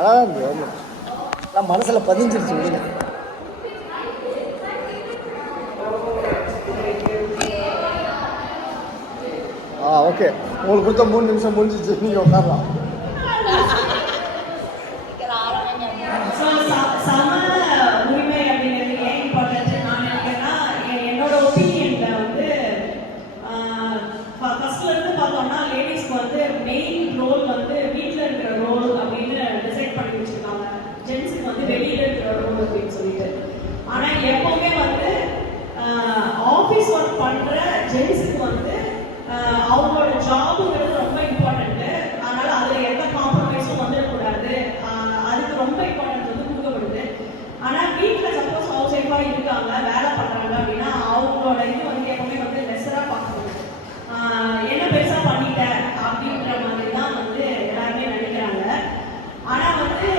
நான் மனசில் பதிஞ்சிருச்சு முடியல. ஓகே, உங்களுக்கு கொடுத்த 3 நிமிஷம் முடிஞ்சிச்சு, நீங்கள் உட்காரலாம். அவங்களோட ஜாபுங்கிறது ரொம்ப இம்பார்ட்டன்ட்டு. அதனால அதில் எந்த காம்ப்ரமைஸும் வந்துடக்கூடாது. அதுக்கு ரொம்ப இம்பார்ட்டன்ஸ் வந்து கொடுக்கப்படுது. ஆனால் வீட்டில் சப்போஸ் ஹவுஸ் ஒய்ஃபாக இருக்காங்க, வேலை பண்ணுறாங்க அப்படின்னா அவங்களோட இது வந்து எப்பவுமே வந்து லெஸராக பார்க்கணும். என்ன பெருசாக பண்ணிட்டேன் அப்படின்ற மாதிரி தான் வந்து எல்லாருமே நினைக்கிறாங்க. ஆனால் வந்து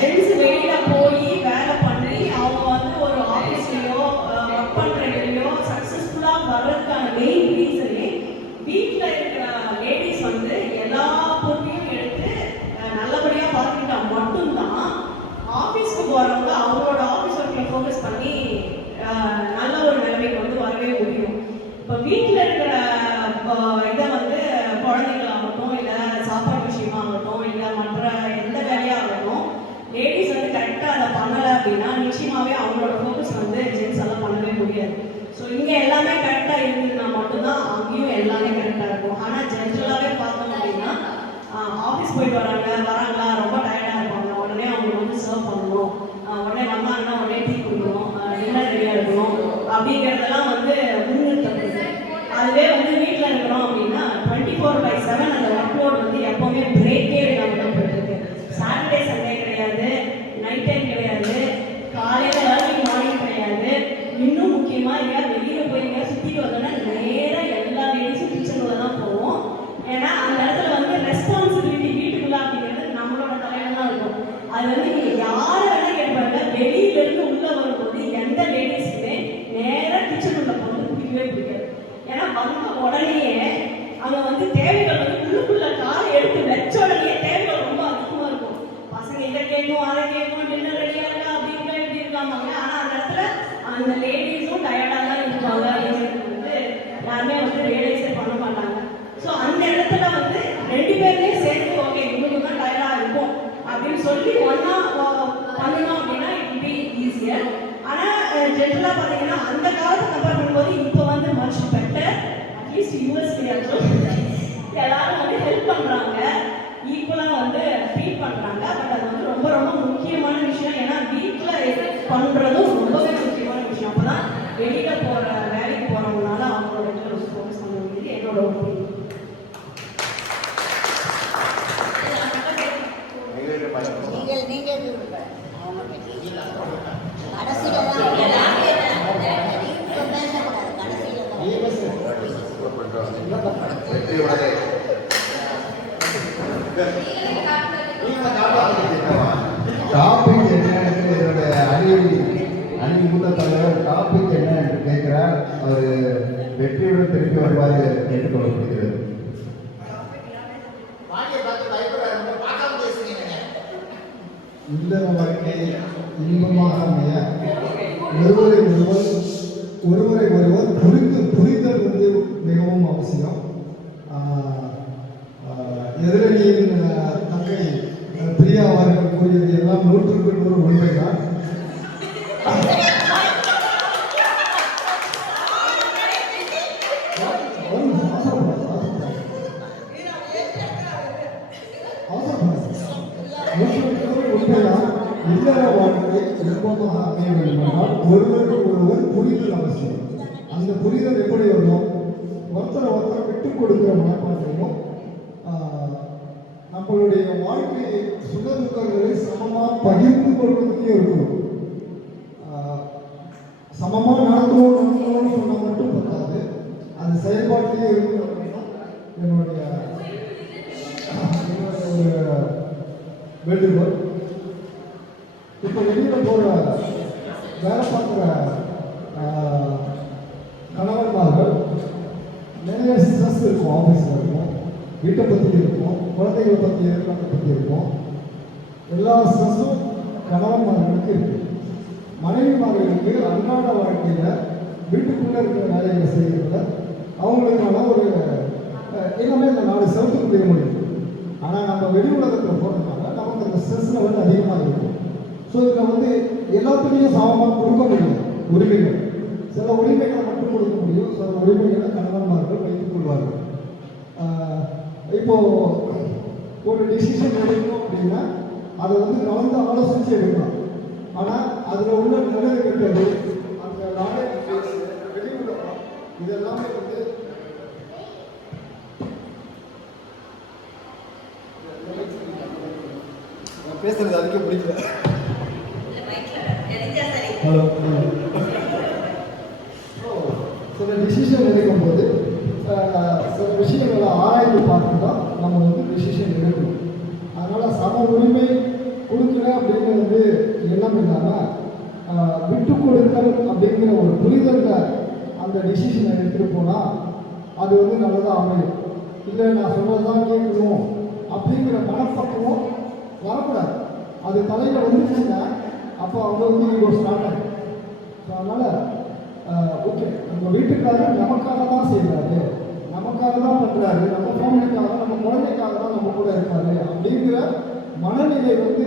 ஜென்ஸ் வெளியில் போய் வேலை பண்ணி அவங்க வந்து ஒரு ஆஃபீஸ்லேயோ ஒர்க் பண்ணுற இடத்துலையோ சக்ஸஸ்ஃபுல்லாக வர்றதுக்கான மெயின் ரீசனே வீட்டில் இருக்கிற லேடிஸ் வந்து எல்லா பொருளையும் எடுத்து நல்லபடியாக பார்த்துக்கிட்டா மட்டும்தான் ஆஃபீஸ்க்கு போகிறவங்க அவங்களோட ஆஃபீஸ் ஒர்க்கில் ஃபோக்கஸ் பண்ணி நல்ல ஒரு நிலைமைக்கு வந்து வரவே முடியும். இப்போ வீட்டில் இருக்கிற இதை வந்து குழந்தைங்களாகட்டும், இல்லை சாப்பாடு விஷயமாகட்டும், இல்லை மற்ற எந்த வேலையாகட்டும், லேடிஸ் வந்து கரெக்டாக அதை பண்ணலை அப்படின்னா நிச்சயமாகவே அவங்களோட ஃபோக்கஸ் வந்து ஜென்ஸ் எல்லாம் பண்ணவே முடியாது. ஸோ இங்கே எல்லாமே கரெக்டாக இருந்ததுன்னா மட்டும்தான் அங்கேயும் எல்லாமே கரெக்டாக இருக்கும். ஆனால் ஜென்ரலாகவே பார்த்தோம் அப்படின்னா ஆஃபீஸ் போயிட்டு வராங்களா ரொம்ப டயர்டாக இருப்பாங்க. உடனே அவங்களுக்கு வந்து சர்வ் பண்ணணும், உடனே வந்தாங்கன்னா உடனே டீ குடிக்கணும், டின்னர் ரெடியாக இருக்கணும் அப்படிங்கிறதெல்லாம் வந்து முன்னிறுத்தப்படுது. அதுவே வந்து வீட்டில் இருக்கிறோம் அப்படின்னா 24/7 அந்த ஒர்க் லோட் வந்து எப்போவுமே பிரேக்கே இல்லாமல் போயிட்டு சாட்டர்டே சண்டே கிடையாது, நைட் டைம் கிடையாது, காலையில் ஏர்லி மார்னிங் கிடையாது. இன்னும் முக்கியமாக எங்கேயா வெளியில் போய் எங்கேயா சுற்றிட்டு வந்தோன்னா நேராக எல்லா லேடிஸும் கிச்சனில் தான் போவோம். ஏன்னா அந்த இடத்துல வந்து ரெஸ்பான்சிபிலிட்டி வீட்டுக்குள்ள அப்படிங்கிறது நம்மளோட தலையில தான் இருக்கும். அது வந்து நீங்கள் யாரை வேணால் கேட்பாங்க, வெளியிலேருந்து உள்ளே வரும்போது எந்த லேடிஸுமே நேராக கிச்சன் உள்ள போகிறது பிடிக்கவே பிடிக்காது. ஏன்னா வந்த உடனேயே அங்கே வந்து தேவைகள் வந்து உள்ளுக்குள்ள காலை எடுத்து வச்ச உடனே தேவைகள் ரொம்ப அதிகமாக இருக்கும். பசங்க இதை கேட்கும், அதை கேட்கும், டின்னர் ரெடியாக இருக்கா அப்படிங்கிற இப்படி இருக்காங்க. ஆனால் அந்த இடத்துல அந்த லேடிஸும் டயர்டாக தான் இருப்பாங்க அப்படிங்கிறது வந்து யாருமே வந்து ரியலைஸே பண்ண மாட்டாங்க. ஸோ அந்த இடத்துல வந்து 2 பேருமே சேர்ந்து ஓகே இவங்களுக்கு தான் டயர்டாக இருக்கும் அப்படின்னு சொல்லி ஒன்றா பண்ணணும் அப்படின்னா இட் பி ஈஸியர். ஆனால் ஜென்ரலாக பார்த்தீங்கன்னா அந்த காலத்தை கம்பேர் பண்ணும்போது இப்போ வந்து மச் பெட்டர். அட்லீஸ்ட் யூஎஸ்லேயாச்சும் எல்லாரும் வந்து ஹெல்ப் பண்ணுறாங்க, ஈக்குவலாக வந்து ட்ரீட் பண்ணுறாங்க. பட் அது வந்து ரொம்ப ரொம்ப முக்கியமான விஷயம். ஏன்னா வீட்டில் பண்ணுறதும் ரொம்பவே முக்கியமான விஷயம். அப்போ தான் வெளியில் போகிற வேலைக்கு போகிறவங்களால அவங்களோட இதில் ஃபோக்கஸ் பண்ண வேண்டியது என்னோட ஒப்பீனியன். டாபிக் என்ன என்று என்னுடைய அணி மூத்த தலைவர் டாபிக் என்ன என்று கேட்கிறார். அவர் வெற்றியுடன் திரும்பி வருவார் என்று சொல்லப்படுகிறது. இந்த வாழ்க்கை இன்பமாக அமைய ஒருவரை ஒருவர் புரிதல் வந்து மிகவும் அவசியம். எதிரணியின் தங்கை பிரியா அவர்கள் கூறியது எல்லாம் 100க்கு 100 உண்மைதான். இல்லற வாழ்க்கை இன்பமாக அமைய வேண்டுமானால் ஒருவருக்கு ஒருவர் புரிதல் அவசியம். அந்த புரிதல் எப்படி வரும்? ஒருத்தரை விட்டுக் கொடுக்கிற மனப்பான்மையும் நம்மளுடைய வாழ்க்கை சுக துக்கங்களை சமமாக பகிர்ந்து கொள்வதற்கே இருக்கணும். சமமாக நடத்துவோம்னு சொன்ன மட்டும் பத்தாது, அது செயல்பாட்டிலே இருக்கணும் அப்படின்னா என்னுடைய ஒரு வேண்டுகோள். இப்போ வெளியில் போகிற வேலை பார்க்குற கணவன்மார்கள் நிறைய ஸ்ட்ரெஸ் இருக்கும். ஆஃபீஸில் இருக்கும், வீட்டை பற்றி இருக்கும், குழந்தைகளை பற்றி எதிர்காலத்தை பற்றி இருக்கும். எல்லா ஸ்ட்ரெஸ்ஸும் கணவன்மார்களுக்கு இருக்குது. மனைவிமார்களுக்கு அன்றாட வாழ்க்கையில் வீட்டுக்குள்ளே இருக்கிற வேலைகளை செய்கிறதுல அவங்களுக்கான ஒரு எல்லாமே இந்த 4 செவத்துக்குள்ளே முடியும். ஆனால் நம்ம வெளி உலகத்தில் போகிறதுனால நமக்கு அந்த ஸ்ட்ரெஸ் லெவல் அதிகமாக இருக்கும். ஸோ இதில் வந்து எல்லாத்துலேயும் சமமாக கொடுக்க முடியும் உரிமைகள். சில உரிமைகளை மட்டும் கொடுக்க முடியும், சில உரிமைகளை கணவன்மார்கள் வைத்துக் கொள்வார்கள். இப்போது ஒரு டிசிஷன் எடுக்கணும் அப்படின்னா அதை வந்து கலந்து ஆலோசித்து எடுக்கலாம். ஆனால் அதில் உள்ள நல்லது கெட்டது, அந்த நாலேஜ் பேஸ், வெளி உலகம், இதெல்லாமே வந்து நான் பேசுறது அதுக்கே பிடிக்கல. ஹலோ சில டிசிஷன் எடுக்கும்போது சில விஷயங்களை ஆராய்ந்து பார்த்து தான் நம்ம வந்து டிசிஷன் எடுக்கணும். அதனால் சம உரிமை கொடுக்கல அப்படின்னு வந்து எண்ணம் இல்லாமல் விட்டு கொடுத்தல் அப்படிங்கிற ஒரு புரிதலில் அந்த டிசிஷனை எடுத்துகிட்டு போனால் அது வந்து நல்லதாக அமையும். இல்லை நான் சொன்னது தான் கேட்கணும் அப்படிங்கிற மனப்பக்குவம் வரக்கூடாது. அது தலையில் வந்துச்சுன்னா அப்போ அவங்க வந்து ஈகோ ஸ்டார்ட் ஆகும். ஸோ அதனால் ஓகே, நம்ம வீட்டுக்காரர் நமக்காக தான் செய்கிறாரு, நமக்காக தான் பண்ணுறாரு, நம்ம ஃபேமிலிக்காக, நம்ம குழந்தைக்காக தான் நம்ம கூட இருக்காரு அப்படிங்கிற மனநிலை வந்து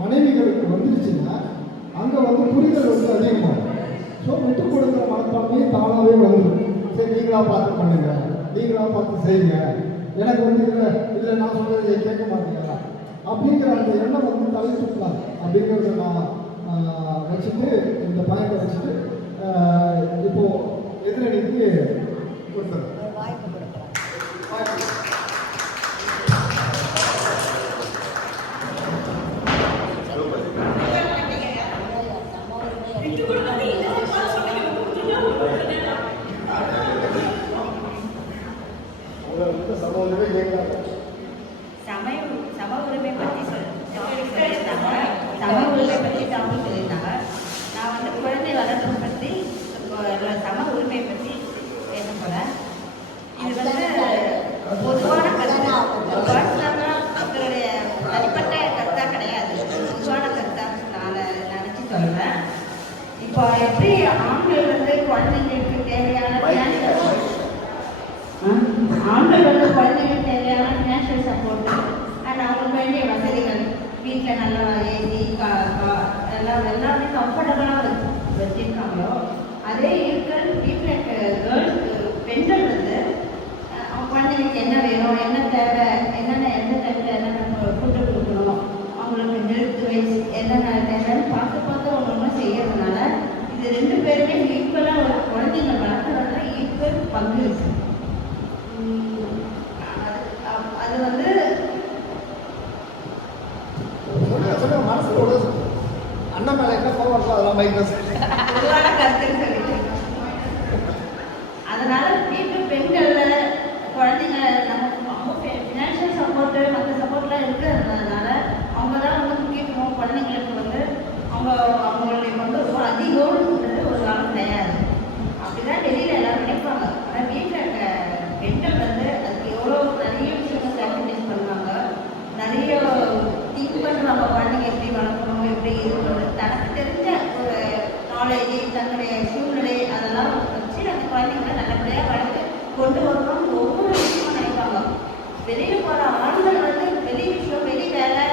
மனைவிகளுக்கு வந்துருச்சுன்னா அங்கே வந்து புரிதல் வந்து அதிகமாகும். ஸோ விட்டு கொடுக்குற மனப்பான்மையே தானாகவே வந்துடும். சரி, நீங்களாக பார்த்து பண்ணுங்க, நீங்களாக பார்த்து செய்யுங்க, எனக்கு வந்து இல்லை நான் சொல்கிறத கேட்க மாட்டீங்களா அப்படிங்கிற அந்த எண்ணம் வந்து தலைச்சுக்கலாம் அப்படிங்கிறத நான் வச்சுட்டு இந்த பாயிண்டை வச்சுட்டு இப்போது எதிரணிக்கு கொடுத்துறேன். சமூகமே கேட்கலாம். சம உரிமை பற்றி சொல்லியிருந்தாங்க. சம உரிமை பற்றி டாபிக் சொல்லியிருந்தாங்க. நான் வந்து குழந்தை வளர்ப்பு பற்றி சம உரிமை பற்றி பேச போகிறேன். இது வந்து பொதுவான கருத்து, பர்சனலாக அவங்களுடைய தனிப்பட்ட கருத்தாக கிடையாது, பொதுவான கருத்தாக நான் நினச்சி சொல்கிறேன். இப்போ எப்படி ஆண்கள் வந்து குழந்தைங்களுக்கு தேவையான ஆண்கள் வந்து குழந்தைங்களுக்கு தேவையான ஃபினான்ஷியல் சப்போர்ட் அண்ட் அவங்களுக்கு வேண்டிய வசதிகள், வீட்டில் நல்லா ஏசி எல்லாமே கம்ஃபர்டபுளாக வச்சுருக்காங்களோ அதே இருக்கிற வீட்டில் இருக்க கேர்ள்ஸ் பெண்கள் வந்து அவங்க குழந்தைங்களுக்கு என்ன வேணும், என்ன தேவை, என்னென்ன எந்த டைமில் என்னென்ன ஃபுட்டு கொடுக்கணும், அவங்களுக்கு ஹெல்த் வைஸ் என்னென்ன தேவைன்னு பார்த்து பார்த்து அவங்க செய்யறதுனால இது 2 பேருமே ஈக்குவலாக ஒரு குழந்தைங்க வளர்க்குறதுல ஈக்குவல் பங்கு இருக்கு. அது வந்து மனசோட அண்ணன் மேலே என்ன கோவம் இருக்கோ அதெல்லாம் மைக்ரஸ் பொதுவான கருத்துன்னு சொல்லிட்டு அதனால வீட்டு பெண்களில் குழந்தைங்க நம்ம ஃபினான்ஷியல் சப்போர்ட்டு மற்ற சப்போர்ட்லாம் இருக்கிறதுனால அவங்க தான் வந்து முக்கியத்துவம். குழந்தைங்களுக்கு வந்து அவங்களுடைய வந்து ரொம்ப அதிகம்ன்றது ஒரு காலம் கிடையாது. அப்படிதான் வெளியில் எல்லாரும் நினைப்பாங்க. ஆனால் வீட்டில் இருக்க பெண்கள் வந்து அதுக்கு எவ்வளோ நிறைய விஷயங்கள் சாக்ரிஃபைஸ் பண்ணுவாங்க, நிறைய திங்க் பண்ணுவாங்க. குழந்தைங்க எப்படி வளர்க்கணும், எப்படி இருக்கணும், தனக்கு தெரிஞ்ச ஒரு நாலேஜ், தன்னுடைய சூழ்நிலை அதெல்லாம் வச்சு அந்த குழந்தைங்களை நல்லபடியாக வளர்த்து கொண்டு வரணும்னு ஒவ்வொரு விஷயமும் நினைப்பாங்க. வெளியில் போகிற ஆண்கள் வந்து வெளி விஷயம், வெளி வேலை,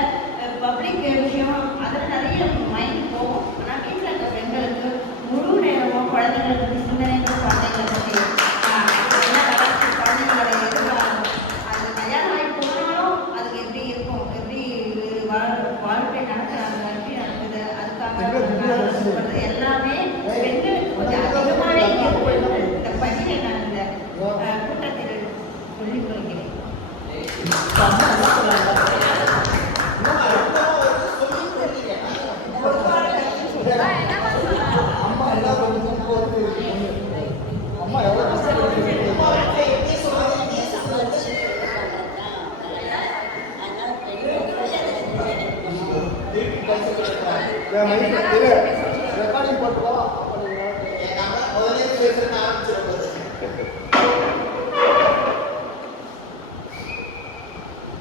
பப்ளிக் விஷயம் அதில் நிறைய மைண்ட் போகும். ஆனால் வீட்டில் இருக்க பெண்களுக்கு முழு நேரமும் குழந்தைங்களை பற்றி சிந்தனைகள், குழந்தைங்களை பற்றி குழந்தைங்களோட எதிர்காலம், அது கல்யாணம் ஆகி போனாலும் அதுக்கு எப்படி இருக்கும், எப்படி வாழ்க்கை நடக்கிறாங்க, எப்படி நடக்குது, அதுக்காக எல்லாமே பெண்களுக்கு கொஞ்சம் அதிகமாகவே இருக்கும். இந்த பட்டியல் நான் இந்த கூட்டத்தில் சொல்லிக் கொள்கிறேன். அம்மா என்ன அம்மா எவ்வளோ ரெக்கார்டிங் போட்டுவா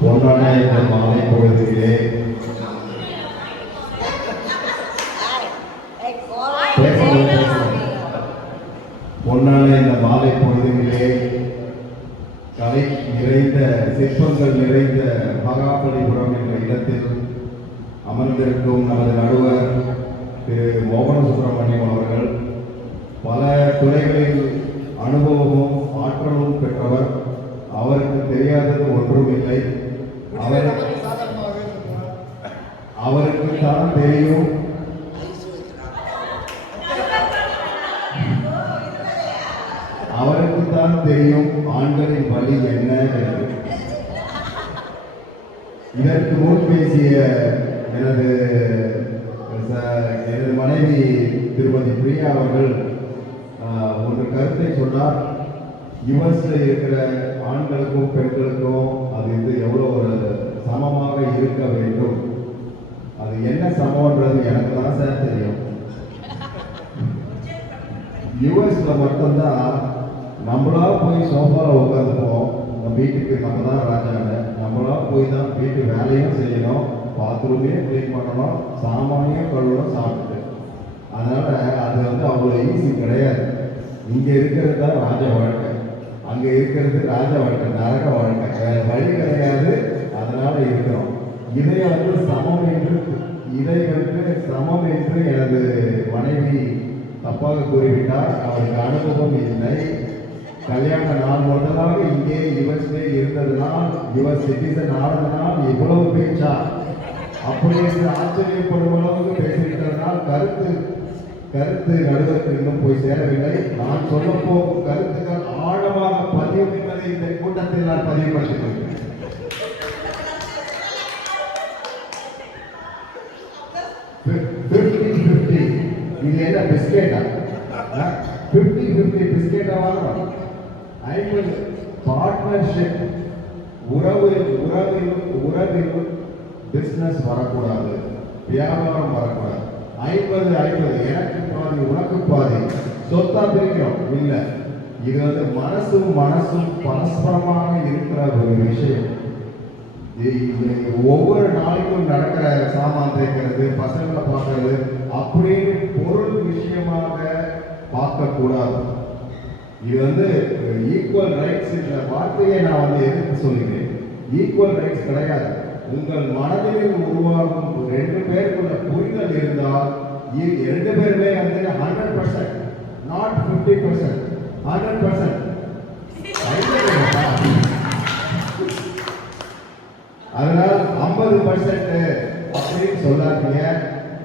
பொன்னான இந்த மாலை பொழுதிலே மாலை பொழுதிலே கலை நிறைந்த சிற்பங்கள் நிறைந்த மகாபலிபுரம் என்ற இடத்தில் அமர்ந்திருக்கும் நமது நடுவர் திரு மோகன சுப்பிரமணியம் அவர்கள் பல துறைகளில் அனுபவமும் ஆற்றலும் பெற்றவர். அவருக்கு தெரியாதது ஒன்றும் இல்லை. அவருக்கு தான் தெரியும். அவருக்கு தான் தெரியும் ஆண்களின் வழி என்ன என்று. இதற்கு முன் பேசிய எனது மனைவி திருமதி பிரியா அவர்கள் ஒரு கருத்தை சொன்னார். யுஎஸ்ல இருக்கிற ஆண்களுக்கும் பெண்களுக்கும் அது எவ்வளோ ஒரு சமமாக இருக்க வேண்டும். அது என்ன சமம்ன்றது எனக்கு தான் சார் தெரியும். யுஎஸ்ல மட்டும்தான் நம்மளா போய் சோஃபாவில் உட்காந்துப்போம். நம்ம வீட்டுக்கு நம்ம தான் ராஜாங்க. நம்மளா போய் தான் வீட்டு வேலையும் செய்யணும், பாத்ரூமே க்ளீன் பண்ணணும், சாமானியம் கழுவணும், சாப்பிட்டு. அதனால அது அவ்வளோ ஈஸி கிடையாது. இங்கே இருக்கிறது தான் ராஜ வாழ்க்கை, அங்கே இருக்கிறது ராஜ வாழ்க்கை, நரக வாழ்க்கை. வேற வழி கிடையாது. அதனால இருக்கிறோம். இதை சமம் என்று எனது மனைவி தப்பாக கூறிவிட்டார். அவருக்கு அனுபவம் இல்லை. கல்யாண நாள் முதலாக இங்கே யுஎஸ்லே இருந்ததுனால், யுஎஸ் சிட்டிசன் ஆனதுனால் இவ்வளவு பேச்சா அப்படி என்று ஆச்சரியப்படும் அளவுக்கு பேசிவிட்டதனால் கருத்து நடுவருக்கு இன்னும் போய் சேரவில்லை. நான் சொல்ல போகும் கருத்துக்கள் ஆழமாக பதியும் என்பதை இந்த கூட்டத்தில் நான் பதிவுபடுத்தினேன். இது என்ன பிஸ்கெட்டா? 50-50 பிஸ்கெட்டா வாங்கணும். 50 பார்ட்னர்ஷிப், உறவில் பிசினஸ் வரக்கூடாது, வியாபாரம் வரக்கூடாது. 50-50 எனக்கு பாதி உனக்கு பாதி சொத்தா பிரிக்கிறோம் இல்லை. இது மனசும் பரஸ்பரமாக இருக்கிற ஒரு விஷயம். ஒவ்வொரு நாளைக்கும் நடக்கிற சாமான் தேய்க்கிறது, பசங்களை பார்க்கறது அப்படின்னு பொருள் விஷயமாக பார்க்கக்கூடாது. இது ஈக்குவல் ரைட்ஸ் என்ற வார்த்தையை நான் எதிர்த்து சொல்லுகிறேன். ஈக்குவல் ரைட்ஸ் கிடையாது. உங்கள் மனதில் உருவாகும் 2 பேருக்குள்ள புரிதல் இருந்தால் 2 பேருமே 100%, not 50%, 100%. அதனால் 50% அப்படின்னு சொல்லாதீங்க.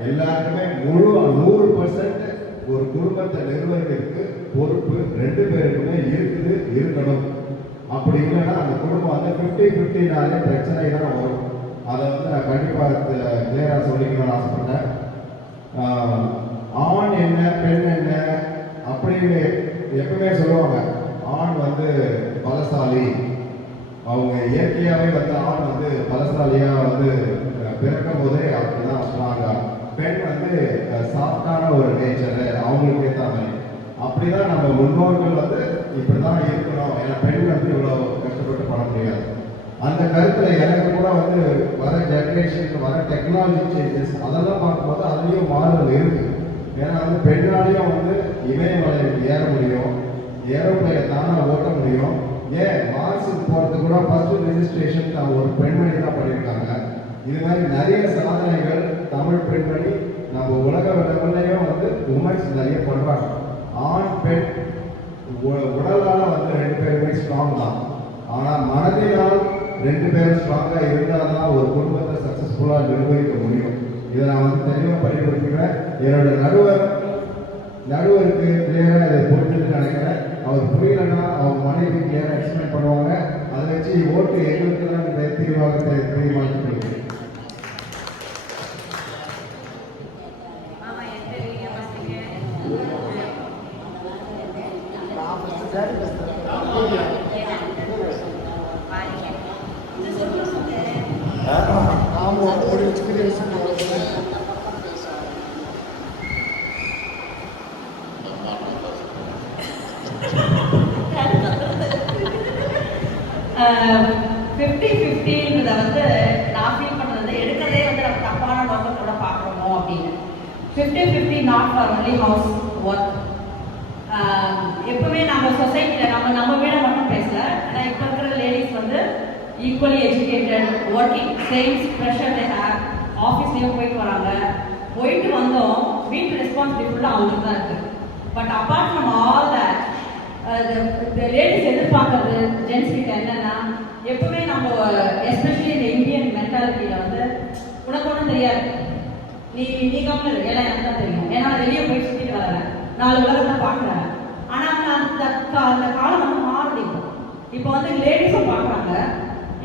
எல்லாருக்குமே முழு 100% ஒரு குடும்பத்தை நிர்வகிக்கிறதுக்கு பொறுப்பு 2 பேருக்குமே இருக்கணும். அப்படி இல்லைன்னா அந்த குடும்பம் 50-50 பிரச்சனை தான் வரும். அதை நான் கண்டிப்பாக கிளியராக சொல்லிக்கணும்னு ஆசைப்பட்டேன். ஆண் என்ன பெண் என்ன அப்படின்னு எப்பவுமே சொல்லுவாங்க. ஆண் பலசாலி, அவங்க இயற்கையாகவே ஆண் பலசாலியா பிறக்கும் போதே அப்படிதான் சொன்னாங்க. பெண் சாஃப்டான ஒரு நேச்சரு, அவங்களுக்கு ஏற்ற மாதிரி. அப்படிதான் நம்ம முன்னோர்கள் இப்படிதான் இருக்கணும். ஏன்னா பெண் இவ்வளோ கஷ்டப்பட்டு பண்ண முடியாது. அந்த கருத்தில் எனக்கு கூட வர ஜென்ரேஷன், வர டெக்னாலஜி சேஞ்சஸ் அதெல்லாம் பார்க்கும்போது அதுலேயும் மாறுதல் இருக்கு. ஏன்னா பெண்ணாலையும் இமயமலைக்கு ஏற முடியும், ஏரோப்ளைனை தானாக ஓட்ட முடியும். ஏன் மார்ஸுக்கு போகிறதுக்கு கூட ஃபர்ஸ்ட் ரெஜிஸ்ட்ரேஷன் ஒரு பெண்மணி தான் பண்ணியிருக்காங்க. இது மாதிரி நிறைய சாதனைகள் தமிழ் பெண்மணி நம்ம உலக லெவல்லையும் உமன்ஸ் நிறைய பண்ணுறாங்க. ஆண் பெண் உடலால் 2 பேருமே ஸ்ட்ராங் தான். ஆனால் மனதினால் 2 பேரும் ஸ்ட்ராங்காக இருந்தால் தான் ஒரு குடும்பத்தை சக்ஸஸ்ஃபுல்லாக நிர்வகிக்க முடியும். இதை நான் தெளிவாக பயன்படுத்திக்கிறேன். என்னோட நடுவருக்கு கிளியராக இதை புரிஞ்சுன்னு நினைக்கிறேன். அவர் புரியலைன்னா அவங்க மனைவி கிளியராக எக்ஸ்பிளைன் பண்ணுவாங்க. அதை வச்சு ஓட்டு எங்களுக்கு தான் தீர்மானிச்சு கொடுக்குறேன். நான் ஃபீல் பண்ணுறது எடுக்கிறதே நம்ம தப்பான நோக்கத்தோட பார்க்குறோமோ அப்படின்னு. 50-50 not for only house work. எப்பவுமே நம்ம சொசைட்டியில் நம்ம வீட மட்டும் பேசல. ஆனால் இப்போ இருக்கிற லேடிஸ் வந்து equally educated, working, same pressure they have, ஆஃபீஸ்லேயும் போயிட்டு வராங்க. போயிட்டு வந்தோம், வீட்டு ரெஸ்பான்சிபிலிட்டி ஃபுல்லாக அவங்களுக்கு தான் இருக்குது. But apart from all that, ladies எதிர்பார்க்கறது ஜென்ஸ் கிட்ட என்னன்னா, எப்பவுமே நம்ம எஸ்பெஷலி இந்த இந்தியன் மென்டாலிட்டியில் வந்து உனக்கு ஒன்றும் தெரியாது, நீ கம்மல் எல்லாம் எனக்கு தான் தெரியும், ஏன்னா வெளியே போய் சுற்றிட்டு வரேன், 4 உலகத்தை பார்க்குறேன். ஆனால் அந்த காலம் வந்து மாறுது. இப்போ வந்து லேடிஸும் பார்க்குறாங்க.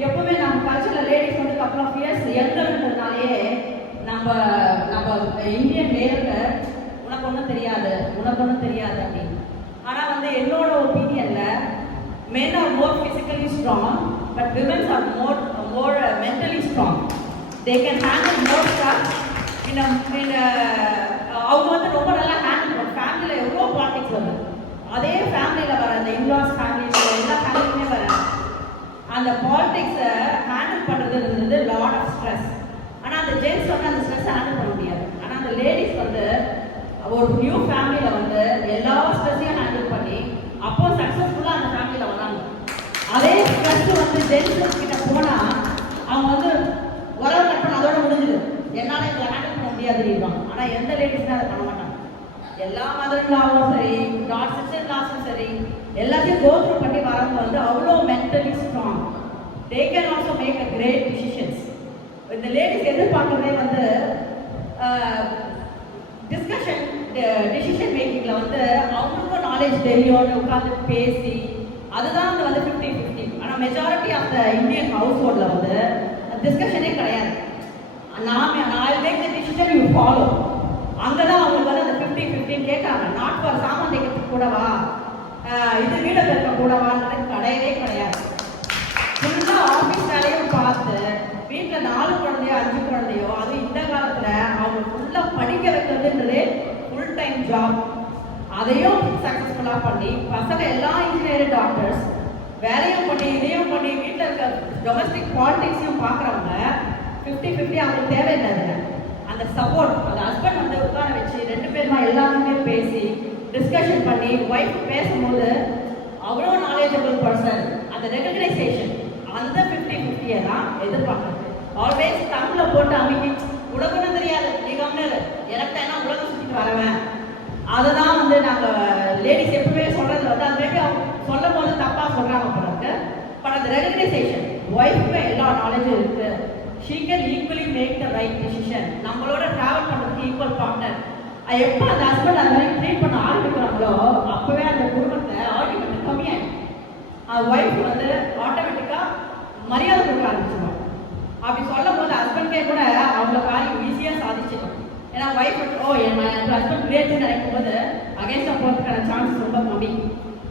எப்பவுமே நம்ம கல்ச்சரில் லேடிஸ் வந்து கப்பல் ஆஃப் இயர்ஸ் எங்கன்றதுனாலே நம்ம இந்தியன் மேலுக்கு உனக்கு ஒன்றும் தெரியாது அப்படின்னு. ஆனால் வந்து என்னோட ஒப்பீனியனில் men are more physically strong, but women are more mentally strong. They can handle more stuff. அவங்க வந்து ரொம்ப நல்லா ஹேண்டில் பண்ணும். ஃபேமிலியில் எவ்வளோ பாலிடிக்ஸ் வரும், அதே ஃபேமிலியில் வர அந்த இன்லாஸ் ஃபேமிலியில் எல்லா ஃபேமிலியுமே வர அந்த பாலிடிக்ஸை ஹேண்டில் பண்ணுறதுன்றது லாட் ஆஃப் ஸ்ட்ரெஸ். ஆனால் அந்த ஜென்ஸ் வந்து அந்த ஸ்ட்ரெஸ்ஸை ஹேண்டில் பண்ண முடியாது. ஆனால் அந்த லேடிஸ் வந்து ஒரு நியூ ஃபேமிலியில் வந்து எல்லா ஸ்ட்ரெஸ்ஸையும் ஹேண்டில் பண்ணி அப்போ சக்ஸஸ்ஃபுல்லாக அந்த ஃபேமிலியில் வராங்க. அதே ஸ்ட்ரெஸ் வந்து ஜென்ஸ் கிட்ட போனால் அவங்க வந்து உறவு கட்டணும், அதோட முடிஞ்சுது, என்னால் இதை ஹேண்டில் பண்ண முடியாதுன்னு. ஆனால் எந்த லேடிஸ்மே அதை பண்ண மாட்டாங்க. எல்லா மதர்லாவும் சரி, சிஸ்டர்லாஸும் சரி, எல்லாத்தையும் கோத்ரூ பண்ணி வரவங்க வந்து அவ்வளோ mentally strong. They can also make a great decisions. இந்த லேடிஸ் எதிர்பார்க்கறதே வந்து டிஸ்கஷன், டிசிஷன் மேக்கிங்கில் வந்து அவங்களுக்கும் நாலேஜ் தெரியும்னு உட்காந்து பேசி அதுதான் வந்து 50-50. ஆனால் majority of the Indian house ஹோல்டில் வந்து டிஸ்கஷனே கிடையாது. நான் make the decision, you follow. அங்கே தான் அவங்களுக்கு வந்து அந்த 50-50 கேட்குறாங்க. நாட் ஃபார் சாமான் தைக்கிறதுக்கு கூடவா, இது வீடு இருக்க கூடவான்றது கிடையவே கிடையாது. ஃபுல்லாக ஆஃபீஸ் வேலையும் பார்த்து வீட்டில் 4 குழந்தையோ 5 குழந்தையோ, அதுவும் இந்த காலத்தில் அவங்க ஃபுல்லாக படிக்க வைக்கிறதுன்றதே ஃபுல் டைம் ஜாப். அதையும் சக்ஸஸ்ஃபுல்லாக பண்ணி பசங்க எல்லாம் இன்ஜினியரிங், டாக்டர்ஸ், வேலையும் பண்ணி இதையும் பண்ணி வீட்டில் இருக்க டொமஸ்டிக் பாலிடிக்ஸையும் பார்க்குறவங்க 50-50 அவங்களுக்கு தேவையில்லை. அந்த சப்போர்ட், அந்த ஹஸ்பண்ட் வந்து உட்கார வச்சு 2 பேருமா எல்லாருமே பேசி டிஸ்கஷன் பண்ணி ஒய்ஃப் பேசும்போது அவ்வளோ நாலேஜபிள் பர்சன், அந்த ரெகக்னைசேஷன், அந்த 50-50 தான் எதிர்பார்க்குறது. ஆல்வேஸ் தமிழில் போட்டு அமைக்கி உலகம்னு தெரியாது, நீ கம்னு எனக்கு என்ன உலகம் சுற்றிட்டு வரவேன், அதை தான் வந்து நாங்கள் லேடிஸ் எப்பவுமே சொல்கிறது வந்து அது மேபி அவங்க சொல்லும் போது தப்பாக சொல்கிறாங்க போல. பட் அந்த ரெகக்னைசேஷன், ஒய்ஃபுக்கு எல்லா நாலேஜும் இருக்குது, she can equally make the right decision. நம்மளோட ட்ராவல் பண்ணுறதுக்கு ஈக்குவல் பார்ட்னர். எப்போ அந்த ஹஸ்பண்ட் அந்த மாதிரி ட்ரீட் பண்ண ஆரம்பிக்கிறாங்களோ அப்போவே அந்த குடும்பத்தை ஆர்குமெண்ட் கம்மியாகும். ஒய்ஃப் வந்து ஆட்டோமேட்டிக்காக மரியாதை கொடுக்க ஆரம்பிச்சிடும். அப்படி சொல்லும் போது ஹஸ்பண்ட்கே கூட அவங்க காரியம் ஈஸியாக சாதிச்சிடும். ஏன்னா ஒய்ஃப் என் ஹஸ்பண்ட் கிரேட்னு நினைக்கும் போது அகேன்ஸ்டாக போகிறதுக்கான சான்ஸ் ரொம்ப கம்மி.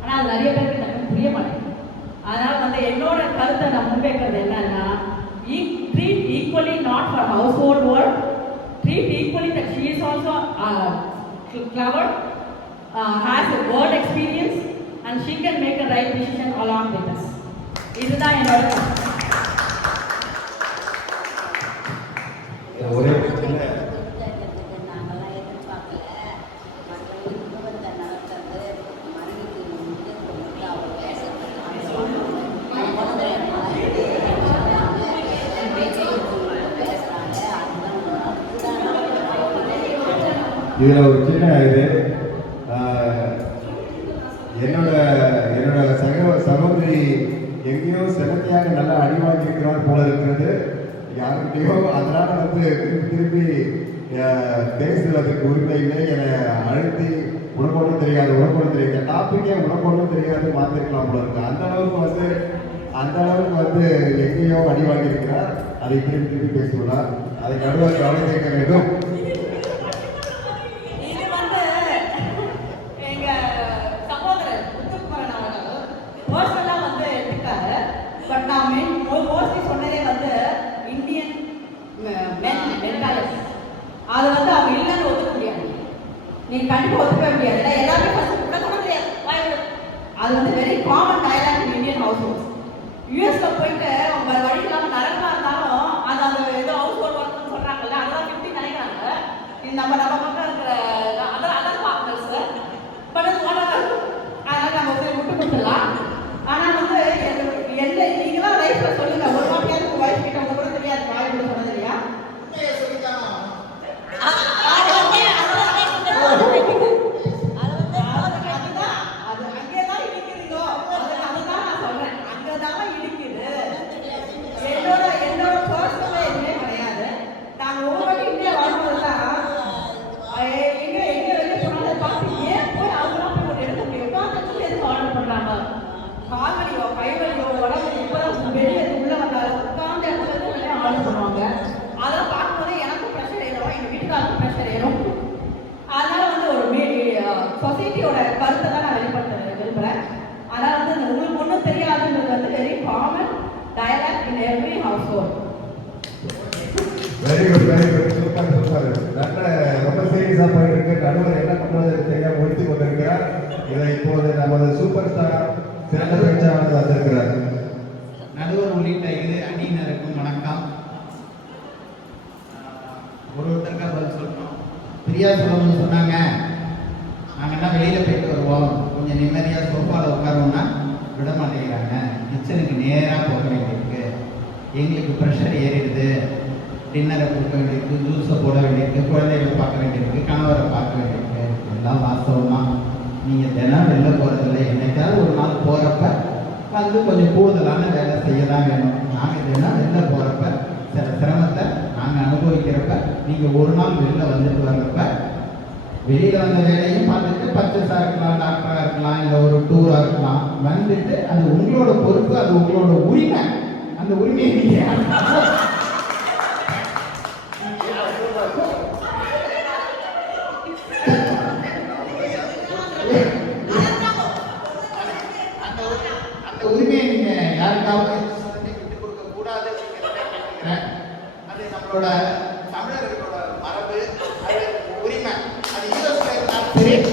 ஆனால் அது நிறைய பேருக்கு டக்குன்னு புரிய மாட்டேங்குது. அதனால் வந்து என்னோட கருத்தை நான் முன்வைக்கிறது என்னன்னா, treat equally not for household work, treat equally that she is also clever, has a world experience, and she can make a right decision along with us. இதுதான் என்னோட ஒரே இதில் ஒரு சின்ன இது, என்னோட சகோதரி எங்கேயோ செலத்தியாக நல்லா அடி வாங்கியிருக்கிறார் போல இருக்கிறது யாருக்கிட்டையோ. அதனால் வந்து திருப்பி பேசுவதற்கு உரிமை இல்லை. என்னை அழுத்தி உனக்கு ஒன்றும் தெரியாது டாப்பிக்கே உனக்கு ஒன்றும் தெரியாது மாற்றிருக்கலாம் போல இருக்கு. அந்த அளவுக்கு வந்து எங்கேயோ அடி வாங்கியிருக்கிறார். அதை திருப்பி பேசுகிறார். அதை நடுவர் கவலை கேட்க வேண்டும். அது வந்து அவங்க இல்லைன்னு ஒத்துக்க முடியாது, நீங்கள் கண்டிப்பாக ஒத்துக்க முடியாது. ஏன்னா எல்லாமே ஃபஸ்ட்டு கூட தெரியாது, அது வந்து very common dialogue in Indian households. யூஎஸில் போயிட்டு அவங்க வழி இல்லாமல் நரகமாக இருந்தாலும் அது அந்த ஏதோ ஹவுஸ் ஹோல்ட் ஒர்க்னு சொல்கிறாங்கல்ல, அதெல்லாம் 50 நினைக்கிறாங்க. இது நம்ம பக்கம் இருக்கிற அதெல்லாம் பார்க்கணும் சார். பட் அது அதனால் நம்ம விட்டு கொடுத்து உடம்பு இப்பதான் வெளியே உள்ள வந்தாலும் உட்கார்ந்த இடத்துல இருந்து உடனே ஆர்டர் பண்ணுவாங்க. அதெல்லாம் பார்க்கும்போது எனக்கும் ப்ரெஷர் ஏறும், எங்க வீட்டுக்காருக்கும் ப்ரெஷர் ஏறும். அதனால வந்து ஒரு சொசைட்டியோட கருத்தை தான் நான் வெளிப்படுத்த விரும்புகிறேன். அதனால வந்து உங்களுக்கு ஒன்றும் தெரியாதுன்றது வந்து very common dialogue in every household. Very good super super. நல்ல ரொம்ப சீரியஸாக போயிட்டு இருக்கு. நடுவர் என்ன பண்ணுறது தெரியாமல் முடித்து கொண்டிருக்கிறார். இதை இப்போது நமது சூப்பர் ஸ்டார் சிறந்த பேச்சாளர் வந்திருக்கிறார். நடுவர் உள்ளிட்ட இரு அணியினருக்கும் வணக்கம். ஒருத்தருக்கா பதில் சொல்லணும். பிரியா சொல்லணும்னு சொன்னாங்க. நாங்கள்லாம் வெளியில் போயிட்டு வருவோம், கொஞ்சம் நிம்மதியாக சோஃபாவில் உட்காரோம்னா விட மாட்டேங்கிறாங்க. கிச்சனுக்கு நேராக போக வேண்டியிருக்கு, எங்களுக்கு ப்ரெஷர் ஏறிடுது, டின்னரை கொடுக்க வேண்டியிருக்கு, ஜூஸை போட வேண்டியிருக்கு, குழந்தைகளை பார்க்க வேண்டியிருக்கு, கணவரை பார்க்க வேண்டியிருக்கு. எல்லாம் வாஸ்தவம் தான். நீங்கள் தினம் வெளில போகிறதில்ல, என்னைக்காவது ஒரு நாள் போகிறப்ப வந்து கொஞ்சம் கூடுதலான வேலை செய்ய தான் வேணும். நாங்கள் தினம் வெளில போகிறப்ப சில சிரமத்தை நாங்கள் அனுபவிக்கிறப்ப நீங்கள் ஒரு நாள் வெளில வந்துட்டு வர்றப்ப வெளியில் வந்த வேலையும் பார்த்துட்டு பர்ச்சேஸாக இருக்கலாம், டாக்டராக இருக்கலாம், இல்லை ஒரு டூராக இருக்கலாம், வந்துட்டு அது உங்களோட பொறுப்பு, அது உங்களோட உரிமை. அந்த உரிமையை நீங்கள் அந்த உரிமையை நீங்கள் யாருக்காவது விட்டு கொடுக்க கூடாது அப்படிங்கிறத கேட்கிறேன். அது நம்மளோட தமிழர்களோட மரபு, அது உரிமை. அது யூஎஸ்ல இருந்தாலும் சரி, அது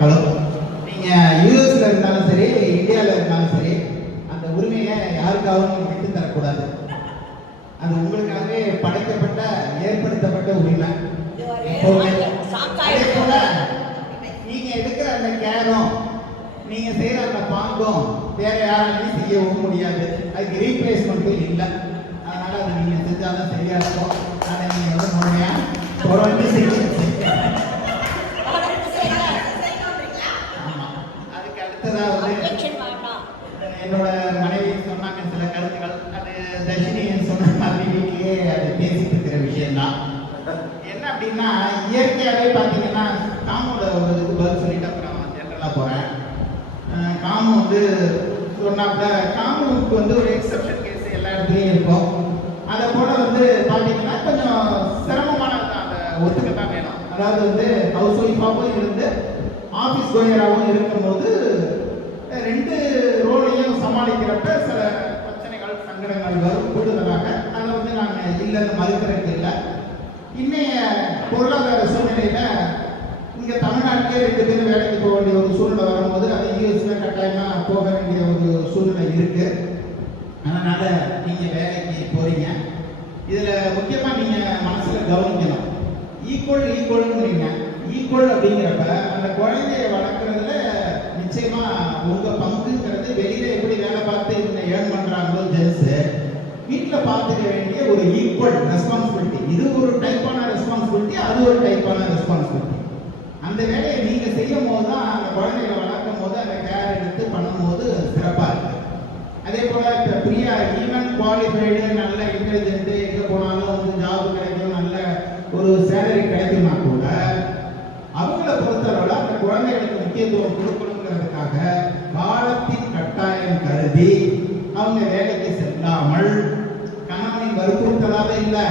ஹலோ, நீங்கள் யூஎஸ்ல இருந்தாலும் சரி, இந்தியாவில் இருந்தாலும் சரி, அந்த உரிமையை யாருக்காகவும் விட்டு தரக்கூடாது. அது உங்களுக்காகவே படைக்கப்பட்ட ஏற்படுத்தப்பட்ட உரிமை. அதே போல நீங்க எடுக்கிற அந்த கேரம், நீங்க செய்யற அந்த பாங்கம் வேற யாராலையும் செய்யவும் முடியாது. அதுக்கு ரீப்ளேஸ்மெண்ட்டும் இல்லை. அதனால அதை நீங்க செஞ்சாலும் சரியா இருக்கும். அதை நீங்க வந்து முறையா தொடர்ந்து செய்ய. ஆமா, அதுக்கு அடுத்ததா வந்து என்னோட மனைவி சொன்னாங்க சில கருத்துக்கள். அது தர்ஷினி சொன்ன மாதிரி வீட்டிலேயே அது பேசிட்டு இருக்கிற விஷயம்தான். என்ன அப்படின்னா, இயற்கையாகவே பார்த்தீங்கன்னா காமோட ஒரு இதுக்கு பதில் சொல்லிட்டு அப்புறம் ஜென்ரலாக போகிறேன். காமு வந்து சொன்னாப்புல, காமுக்கு வந்து ஒரு எக்ஸப்ஷன் கேஸ் எல்லா இடத்துலையும் இருக்கும். அதை போல் வந்து பார்த்தீங்கன்னா கொஞ்சம் சிரமமானது தான், அதை ஒத்துக்கத்தான் வேணும். அதாவது வந்து ஹவுஸ் ஒய்ஃபாகவும் இருந்து ஆஃபீஸ் கோயராகவும் இருக்கும்போது ரெண்டு ரோலையும் சமாளிக்கிறப்ப சில பிரச்சனைகள், சங்கடங்கள் வரும் கூடுதலாக. அதை வந்து நாங்கள் இல்லைன்னு மறுக்கிறதுக்கு இல்லை. இன்னைய பொருளாதார சூழ்நிலையில இங்க தமிழ்நாட்டிலே 2 பேரும் வேலைக்கு போக வேண்டிய ஒரு சூழ்நிலை வரும்போது அது யூஎஸ்ல கட்டாயமா போக வேண்டிய ஒரு சூழ்நிலை இருக்கு. அதனால நீங்க வேலைக்கு போறீங்க. இதுல முக்கியமா நீங்க மனசுல கவனிக்கணும், ஈக்குவல் அப்படிங்கிறப்ப அந்த குழந்தைய வளர்க்கறதுல நிச்சயமா உங்க பங்குங்கிறது வெளியில எப்படி வேலை பார்த்து இவங்க ஏர்ன் பண்றாங்களோ ஜென்ஸ், வீட்டில் பார்த்துக்க வேண்டிய ஒரு ஈக்குவல் ரெஸ்பான்சிபிலிட்டி. இது ஒரு டைப்பான ரெஸ்பான்சிபிலிட்டி, அது ஒரு டைப்பான ரெஸ்பான்சிபிலிட்டி. அந்த வேலையை நீங்க செய்யும் போது தான் அந்த குழந்தைகளை வளர்க்கும் போது அந்த கேர் எடுத்து பண்ணும்போது சிறப்பாக இருக்கு. அதே போல இப்போ பிரியா ஈவன் குவாலிஃபைடு, நல்ல இன்டெலிஜென்ட், எங்கே போனாலும் வந்து ஜாப் கிடைக்கும், நல்ல ஒரு சேலரி கிடைக்கும்னா கூட அவங்கள பொறுத்தவரை அந்த குழந்தைகளுக்கு முக்கியத்துவம் கொடுக்கணுங்கிறதுக்காக காலத்தின் கட்டாயம் கருதி அவங்க வேலைக்கு செல்லாமல், கணவனின் வற்புறுத்தலாக இல்லை,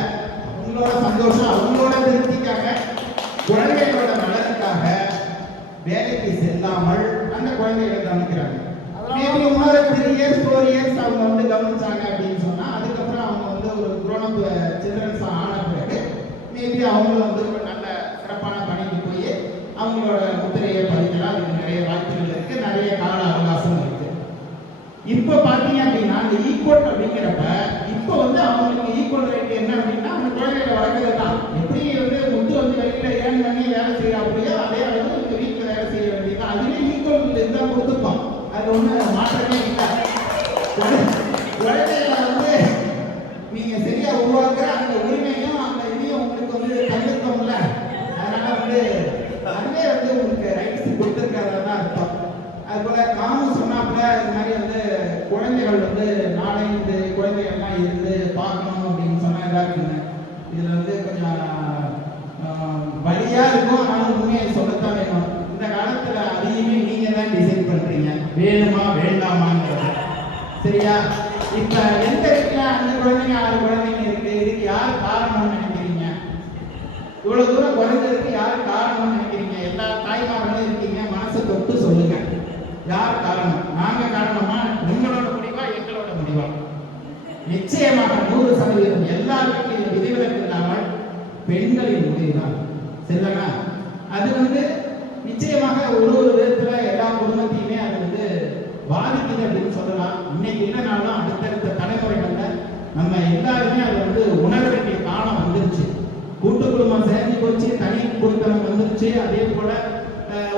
அவங்களோட சந்தோஷம், அவங்களோட திருப்திக்காக, குழந்தைகளோட நலனுக்காக வேலைக்கு செல்லாமல் அந்த குழந்தைகளை கவனிக்கிறாங்க. மேபி இன்னொரு 3 இயர்ஸ் 4 இயர்ஸ் அவங்க வந்து கவனிச்சாங்க அப்படின்னு சொன்னா, அதுக்கப்புறம் அவங்க வந்து ஒரு குரோனப் சில்ட்ரன்ஸ் ஆன பிறகு மேபி அவங்க வந்து ஒரு நல்ல சிறப்பான பணிக்கு போய் அவங்களோட முத்திரையை பதிக்கலாம். அதுக்கு நிறைய வாய்ப்புகள் இருக்கு, நிறைய கால அவகாசம் இருக்கு. இப்போ பார்த்தீங்க அப்படின்னா அந்த ஈக்குவல் அப்படிங்கிறப்ப இப்போ வந்து அவங்களுக்கு ஈக்குவல் ரேட் என்ன அப்படின்னா அந்த குழந்தைகளை வளர்க்கறது தான். எப்படி வந்து முத்து வந்து வெளியில ஏர்ன் பண்ணி வேலை செய்யறாப்படியோ அதே அளவு இந்த வீட்டில் வேலை செய்ய வேண்டியது. அதுவே ஈக்குவல் இருந்தால் கொடுத்துருப்போம், அது ஒன்றும் மாற்றமே இல்லை. குழந்தைகளை வந்து நீங்க சரியா உருவாக்குற அந்த உரிமையும் அந்த இதையும் உங்களுக்கு வந்து தவிர்க்கோம்ல, அதனால வந்து அதுவே வந்து உங்களுக்கு ரைட்ஸ் கொடுத்துருக்காதான் அர்த்தம். அதுபோல காமு சொன்னாப்புல இது மாதிரி வந்து குழந்தைகள் வந்து நாளை இந்த குழந்தைகள்லாம் இருந்து பார்க்கணும் அப்படின்னு சொன்னா எல்லாருக்குங்க இதுல வந்து கொஞ்சம் வழி வேணுமா வேண்டாமாங்கிறது. சரியா? இப்ப எந்த வீட்டுல 5 குழந்தைங்க 6 குழந்தைங்க இருக்கு, இதுக்கு யார் காரணம்னு நினைக்கிறீங்க? இவ்வளவு தூரம் குறைஞ்சதுக்கு யார் காரணம்னு நினைக்கிறீங்க? எல்லா தாய்மார்களும் இருக்கீங்க, மனசை தொட்டு சொல்லுங்க. யார் காரணம்? நாங்க காரணமா? உங்களோட முடிவா எங்களோட முடிவா? நிச்சயமாக 100% எல்லா வீட்டிலும் விதிவிலக்கு இல்லாமல் பெண்களின் முடிவுதான். சரிதானா? அது நிச்சயமாக ஒரு விதத்துல எல்லா குடும்பத்தையுமே அது பாதிக்குது அப்படின்னு சொல்லலாம். இன்னைக்கு இல்லைனாலும் அடுத்தடுத்த தலைமுறைகள்ல நம்ம எல்லாருமே அது உணர வேண்டிய காலம் வந்துருச்சு. கூட்டு குடும்பம் சேர்ந்து போச்சு, தனி குடும்பம் வந்துருச்சு. அதே போல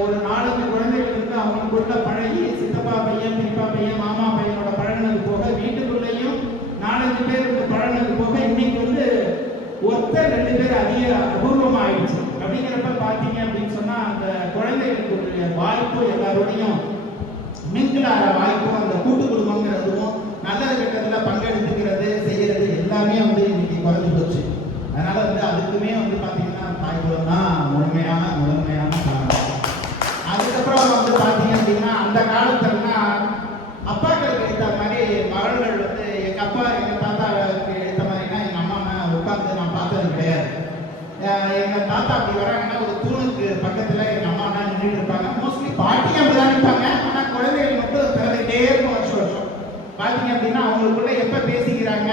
ஒரு 4 குழந்தைகள் இருந்து அவங்களுக்குள்ள பழகி சித்தப்பா பையன், பெரியப்பா பையன், மாமா பையனோட பழகினது போக வீட்டுக்குள்ளேயும் 4-5 பேர் பழகினது போக இன்னைக்கு ஒருத்தர் 2 பேர் அதிக அபூர்வமா ஆயிடுச்சு. அப்படிங்கிறப்ப பாத்தீங்க அப்படின்னு சொன்னா அந்த குழந்தைகளுக்கு வாய்ப்பு எல்லாரோடையும் மிங்கிள் ஆகிற வாய்ப்பும் அந்த கூட்டு குடும்பங்கிறதும் நல்லது கெட்டதுல பங்கெடுத்துக்கிறது செய்யறது எல்லாமே இன்னைக்கு குறைஞ்சு போச்சு. அதனால அதுக்குமே பாத்தீங்கன்னா தாய்க்குளம் தான் முழுமையான காரணம். அதுக்கப்புறம் பாத்தீங்க அப்படின்னா அந்த காலத்துலன்னா அப்பாக்களுக்கு ஏற்ற மாதிரி மகள்கள் எங்க அப்பா எங்க தாத்தாவுக்கு ஏற்ற மாதிரினா எங்க அம்மா உட்கார்ந்து நான் பார்த்தது கிடையாது. எங்க தாத்தா அப்படி வராங்கன்னா ஒரு தூணுக்கு பக்கத்துல எங்க அம்மா தான் நின்றுட்டு இருப்பாங்க. மோஸ்ட்லி பாட்டியும் அப்படிதான் நிற்பாங்க. ஆனா குழந்தைகள் மட்டும் திறந்துகிட்டே இருக்கும் வருஷம். பாத்தீங்க அப்படின்னா அவங்களுக்குள்ள எப்ப பேசிக்கிறாங்க,